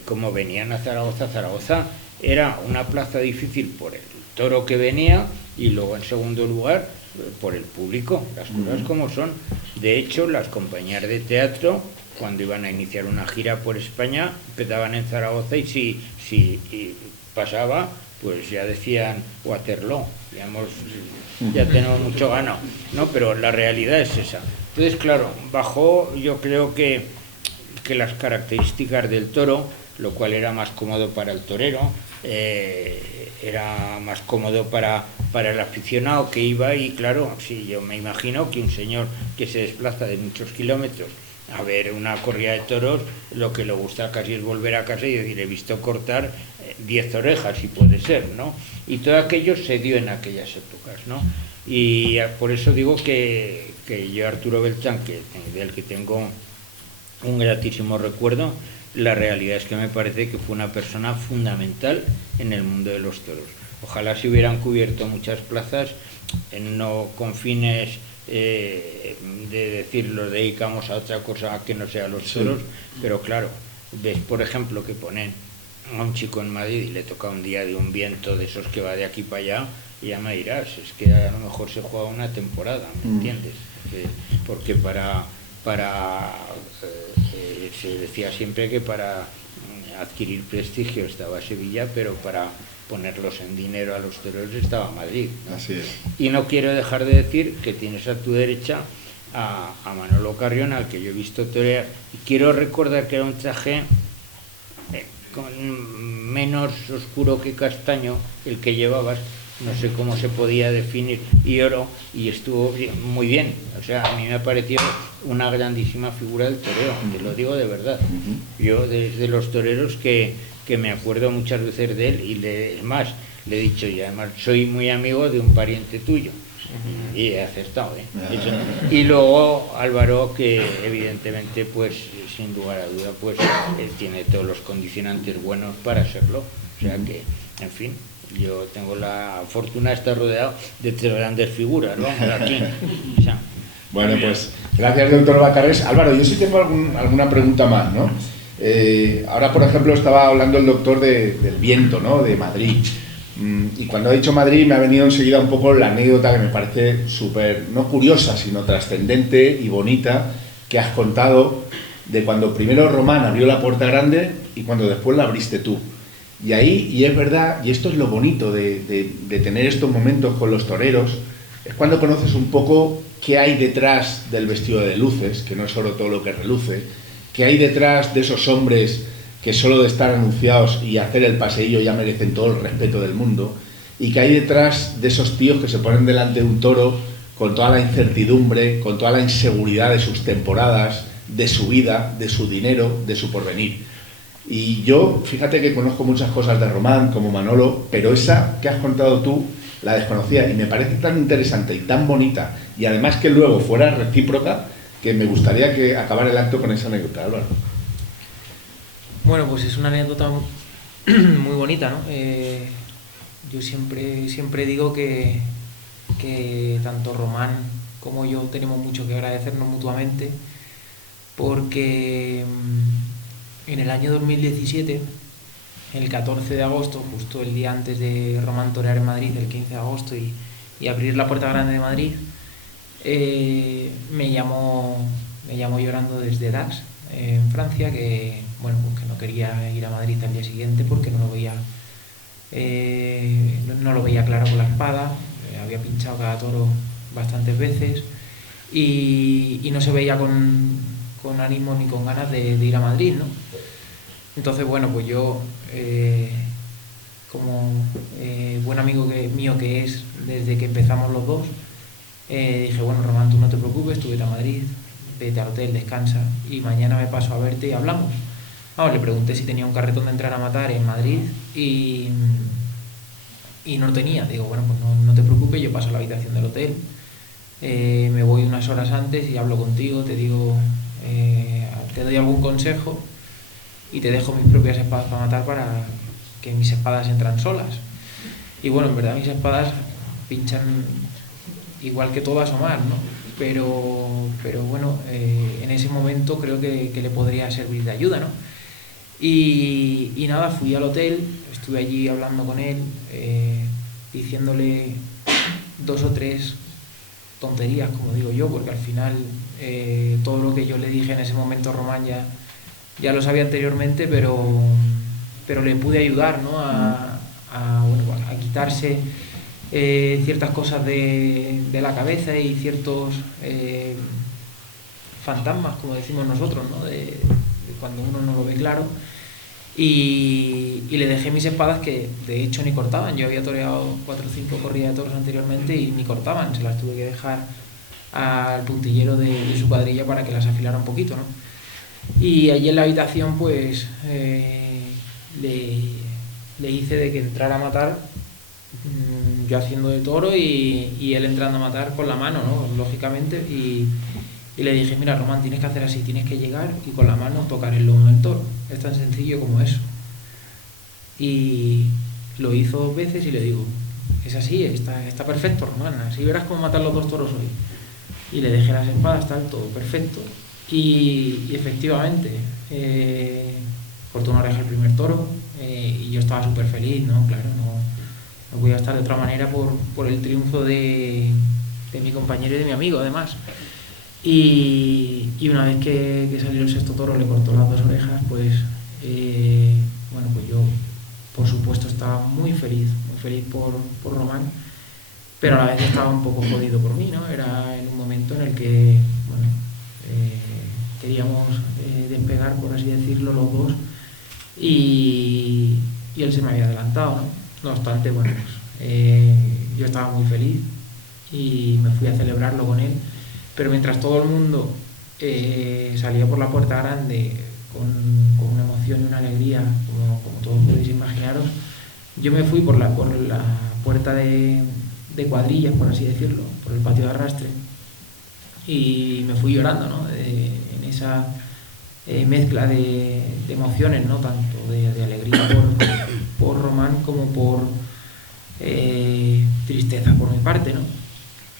Como venían a Zaragoza, Zaragoza era una plaza difícil por el toro que venía y luego en segundo lugar por el público, las cosas como son. De hecho, las compañías de teatro, cuando iban a iniciar una gira por España, empezaban en Zaragoza y si pasaba, pues ya decían Waterloo, digamos, ya tenemos mucho ganado, ¿no? Pero la realidad es esa. Entonces, claro, bajó, yo creo que las características del toro, lo cual era más cómodo para el torero, era más cómodo para el aficionado que iba, y claro, sí, yo me imagino que un señor que se desplaza de muchos kilómetros a ver una corrida de toros, lo que le gusta casi es volver a casa y decir, he visto cortar 10 orejas, si puede ser, ¿no? Y todo aquello se dio en aquellas épocas, ¿no? Y por eso digo que yo, Arturo Beltrán, del que tengo un gratísimo recuerdo, la realidad es que me parece que fue una persona fundamental en el mundo de los toros. Ojalá se hubieran cubierto muchas plazas, no con fines de decir los dedicamos a otra cosa que no sea los toros, pero claro, ves por ejemplo que ponen a un chico en Madrid y le toca un día de un viento de esos que va de aquí para allá, y ya me dirás, es que a lo mejor se juega una temporada, ¿me entiendes? Porque se decía siempre que para adquirir prestigio estaba Sevilla, pero para ponerlos en dinero a los toreros estaba Madrid, ¿no? Así es. Y no quiero dejar de decir que tienes a tu derecha a Manolo Carrión, al que yo he visto torear, y quiero recordar que era un traje menos oscuro que castaño el que llevabas, no sé cómo se podía definir, y oro, y estuvo muy bien. O sea, a mí me pareció una grandísima figura del toreo, te lo digo de verdad. Yo, desde los toreros que me acuerdo muchas veces de él, y es más, le he dicho, y además soy muy amigo de un pariente tuyo, y he acertado, ¿eh? Y luego Álvaro, que evidentemente, pues sin lugar a duda, pues él tiene todos los condicionantes buenos para serlo. O sea que, en fin, yo tengo la fortuna de estar rodeado de 3 grandes figuras, ¿no? Aquí. O sea, bueno, pues gracias, doctor Bacarres. Álvaro, yo sí tengo alguna pregunta más, ¿no? Ahora, por ejemplo, estaba hablando el doctor del viento, ¿no? De Madrid. Y cuando ha dicho Madrid me ha venido enseguida un poco la anécdota que me parece súper, no curiosa, sino trascendente y bonita, que has contado de cuando primero Román abrió la puerta grande y cuando después la abriste tú. Y ahí, y es verdad, y esto es lo bonito de tener estos momentos con los toreros, es cuando conoces un poco qué hay detrás del vestido de luces, que no es solo todo lo que reluce, qué hay detrás de esos hombres que solo de estar anunciados y hacer el paseillo ya merecen todo el respeto del mundo, y que hay detrás de esos tíos que se ponen delante de un toro con toda la incertidumbre, con toda la inseguridad de sus temporadas, de su vida, de su dinero, de su porvenir. Y yo, fíjate que conozco muchas cosas de Román, como Manolo, pero esa que has contado tú la desconocía y me parece tan interesante y tan bonita, y además que luego fuera recíproca, que me gustaría que acabara el acto con esa anécdota, Álvaro. Bueno, pues es una anécdota muy bonita, ¿no? Yo siempre digo que tanto Román como yo tenemos mucho que agradecernos mutuamente, porque en el año 2017, el 14 de agosto, justo el día antes de Román torear en Madrid, el 15 de agosto, y abrir la Puerta Grande de Madrid, me llamó llorando desde Dax, en Francia, que bueno, pues que no quería ir a Madrid al día siguiente porque no lo veía claro con la espada, había pinchado cada toro bastantes veces y no se veía con ánimo ni con ganas de ir a Madrid, ¿no? Entonces, bueno, pues yo, como buen amigo mío que es desde que empezamos los dos, dije, bueno, Román, tú no te preocupes, tú vete a Madrid, vete al hotel, descansa y mañana me paso a verte y hablamos. Vamos, le pregunté si tenía un carretón de entrar a matar en Madrid y no lo tenía. Digo, bueno, pues no te preocupes, yo paso a la habitación del hotel, me voy unas horas antes y hablo contigo, te digo, te doy algún consejo y te dejo mis propias espadas para matar para que mis espadas entran solas. Y bueno, en verdad mis espadas pinchan igual que todas o más, ¿no? Pero bueno, en ese momento creo que le podría servir de ayuda, ¿no? Y nada, fui al hotel, estuve allí hablando con él, diciéndole 2 o 3 tonterías, como digo yo, porque al final todo lo que yo le dije en ese momento Román ya lo sabía anteriormente, pero le pude ayudar, ¿no? a quitarse ciertas cosas de la cabeza y ciertos fantasmas, como decimos nosotros, ¿no? de cuando uno no lo ve claro. Y le dejé mis espadas que de hecho ni cortaban. Yo había toreado 4 o 5 corridas de toros anteriormente y ni cortaban, se las tuve que dejar al puntillero de su cuadrilla para que las afilara un poquito, ¿no? Y allí en la habitación pues le hice de que entrara a matar, yo haciendo de toro y él entrando a matar con la mano, ¿no? Lógicamente, y le dije, mira Román, tienes que hacer así, tienes que llegar y con la mano tocar el lomo del toro, es tan sencillo como eso. Y lo hizo 2 veces y le digo, es así, está perfecto Román, así verás cómo matar los 2 toros hoy. Y le dejé las espadas, tal, todo perfecto. Y efectivamente, cortó una oreja el primer toro y yo estaba súper feliz, ¿no? Claro, no podía estar de otra manera por el triunfo de mi compañero y de mi amigo, además. Y una vez que salió el 6.º toro, le cortó las 2 orejas, pues, bueno, pues yo, por supuesto, estaba muy feliz por Román, pero a la vez estaba un poco jodido por mí, ¿no? Era en un momento en el que, bueno, queríamos despegar, por así decirlo, los dos, y él se me había adelantado, ¿no? No obstante, bueno, pues, yo estaba muy feliz y me fui a celebrarlo con él, pero mientras todo el mundo salía por la puerta grande con una emoción y una alegría, como todos podéis imaginaros, yo me fui por la puerta de cuadrillas, por así decirlo, por el patio de arrastre, y me fui llorando, ¿no? En esa mezcla de emociones, ¿no? Tanto de alegría por Román como por tristeza por mi parte, ¿no?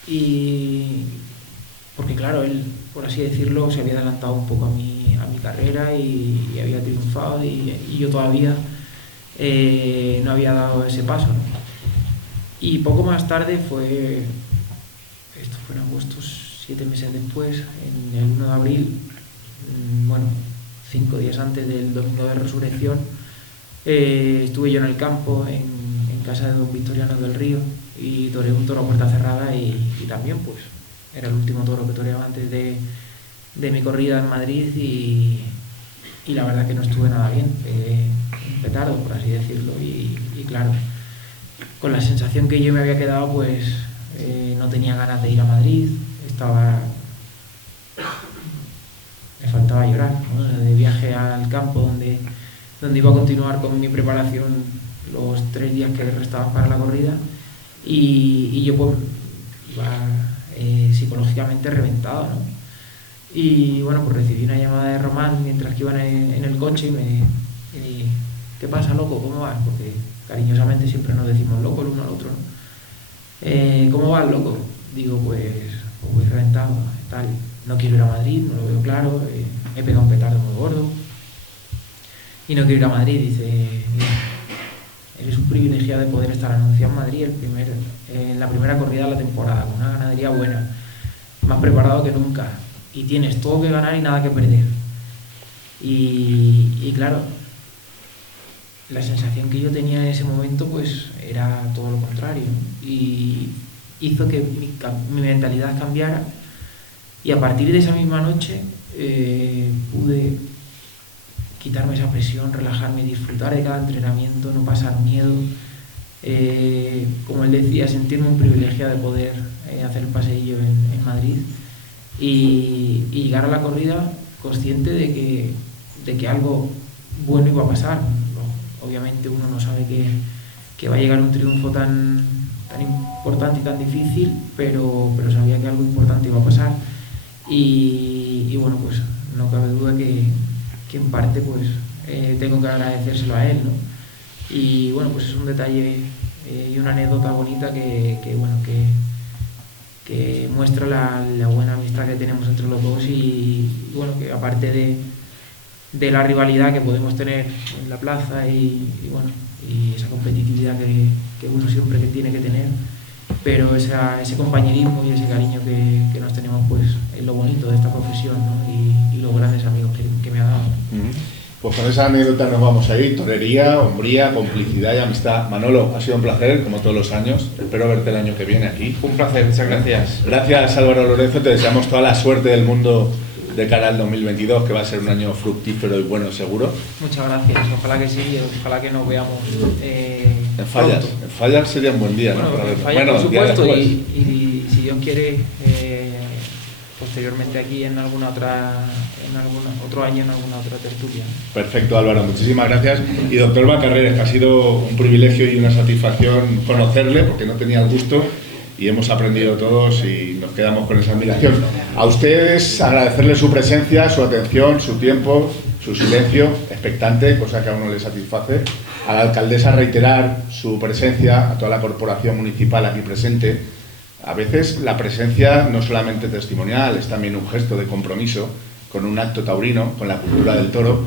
Y porque claro, él, por así decirlo, se había adelantado un poco a mi carrera y había triunfado y yo todavía no había dado ese paso, ¿no? Y poco más tarde esto fue en agosto, 7 meses después, en el 1 de abril, bueno, 5 días antes del domingo de resurrección, estuve yo en el campo, en casa de don Victoriano del Río, y toreé un toro a puerta cerrada y también pues era el último toro que toreaba antes de mi corrida en Madrid y la verdad que no estuve nada bien, un petardo, por así decirlo, y claro, con la sensación que yo me había quedado, pues no tenía ganas de ir a Madrid, me faltaba llorar, ¿no? De viaje al campo donde iba a continuar con mi preparación los 3 días que restaban para la corrida y yo pues iba psicológicamente reventado, ¿no? Y bueno, pues recibí una llamada de Román mientras que iban en el coche y me ¿qué pasa, loco? ¿Cómo vas? Porque cariñosamente siempre nos decimos loco el uno al otro, ¿no? ¿Cómo vas, loco? Digo, pues voy reventado, tal, no quiero ir a Madrid, no lo veo claro, he pegado un petardo muy gordo y no quiero ir a Madrid. Dice, mira, eres un privilegiado de poder estar anunciado en Madrid en la primera corrida de la temporada, con una ganadería buena, más preparado que nunca, y tienes todo que ganar y nada que perder. Y claro, la sensación que yo tenía en ese momento pues era todo lo contrario, y hizo que mi mentalidad cambiara, y a partir de esa misma noche pude quitarme esa presión, relajarme, disfrutar de cada entrenamiento, no pasar miedo, como él decía, sentirme un privilegiado de poder hacer el paseillo en Madrid y llegar a la corrida consciente de que algo bueno iba a pasar. Obviamente uno no sabe que va a llegar un triunfo tan importante y tan difícil, pero sabía que algo importante iba a pasar y bueno, pues no cabe duda que en parte pues tengo que agradecérselo a él, ¿no? Y bueno, pues es un detalle y una anécdota bonita que muestra la buena amistad que tenemos entre los dos y bueno, que aparte de la rivalidad que podemos tener en la plaza y esa competitividad que uno siempre que tiene que tener, pero ese compañerismo y ese cariño que nos tenemos, pues es lo bonito de esta profesión, ¿no? y los grandes amigos que me ha dado. Pues con esa anécdota nos vamos a ir. Torería, hombría, complicidad y amistad. Manolo, ha sido un placer, como todos los años. Espero verte el año que viene aquí. Un placer, muchas gracias. Gracias, Álvaro Lorenzo. Te deseamos toda la suerte del mundo de cara al 2022, que va a ser un año fructífero y bueno, seguro. Muchas gracias. Ojalá que sí, ojalá que nos veamos En Fallas. pronto. En Fallas sería un buen día, ¿no? Bueno, Para en verlo. Fallas, Bueno, por el día supuesto, después. y si Dios quiere, posteriormente aquí en otro año en alguna otra tertulia. Perfecto, Álvaro, muchísimas gracias. Y doctor Bacarreres, que ha sido un privilegio y una satisfacción conocerle, porque no tenía el gusto y hemos aprendido todos y nos quedamos con esa admiración. A ustedes agradecerles su presencia, su atención, su tiempo, su silencio expectante, cosa que a uno le satisface. A la alcaldesa reiterar su presencia, a toda la corporación municipal aquí presente. A veces la presencia no solamente testimonial, es también un gesto de compromiso con un acto taurino, con la cultura del toro.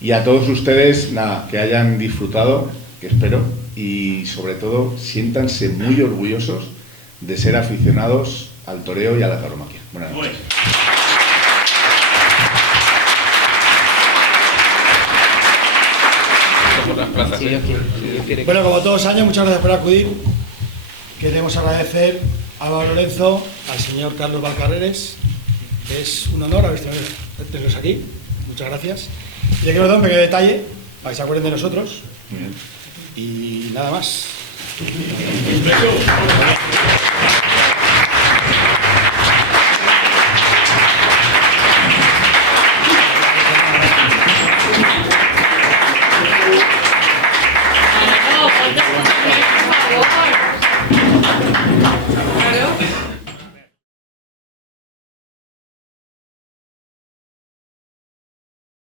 Y a todos ustedes, nada, que hayan disfrutado, que espero, y sobre todo siéntanse muy orgullosos de ser aficionados al toreo y a la tauromaquia. Buenas noches. Bueno, como todos los años, muchas gracias por acudir. Queremos agradecer a Álvaro Lorenzo, al señor Carlos Bacarreres. Es un honor tenerlos aquí. Muchas gracias. Y quiero dar un pequeño detalle para que se acuerden de nosotros. Y nada más. No, por favor.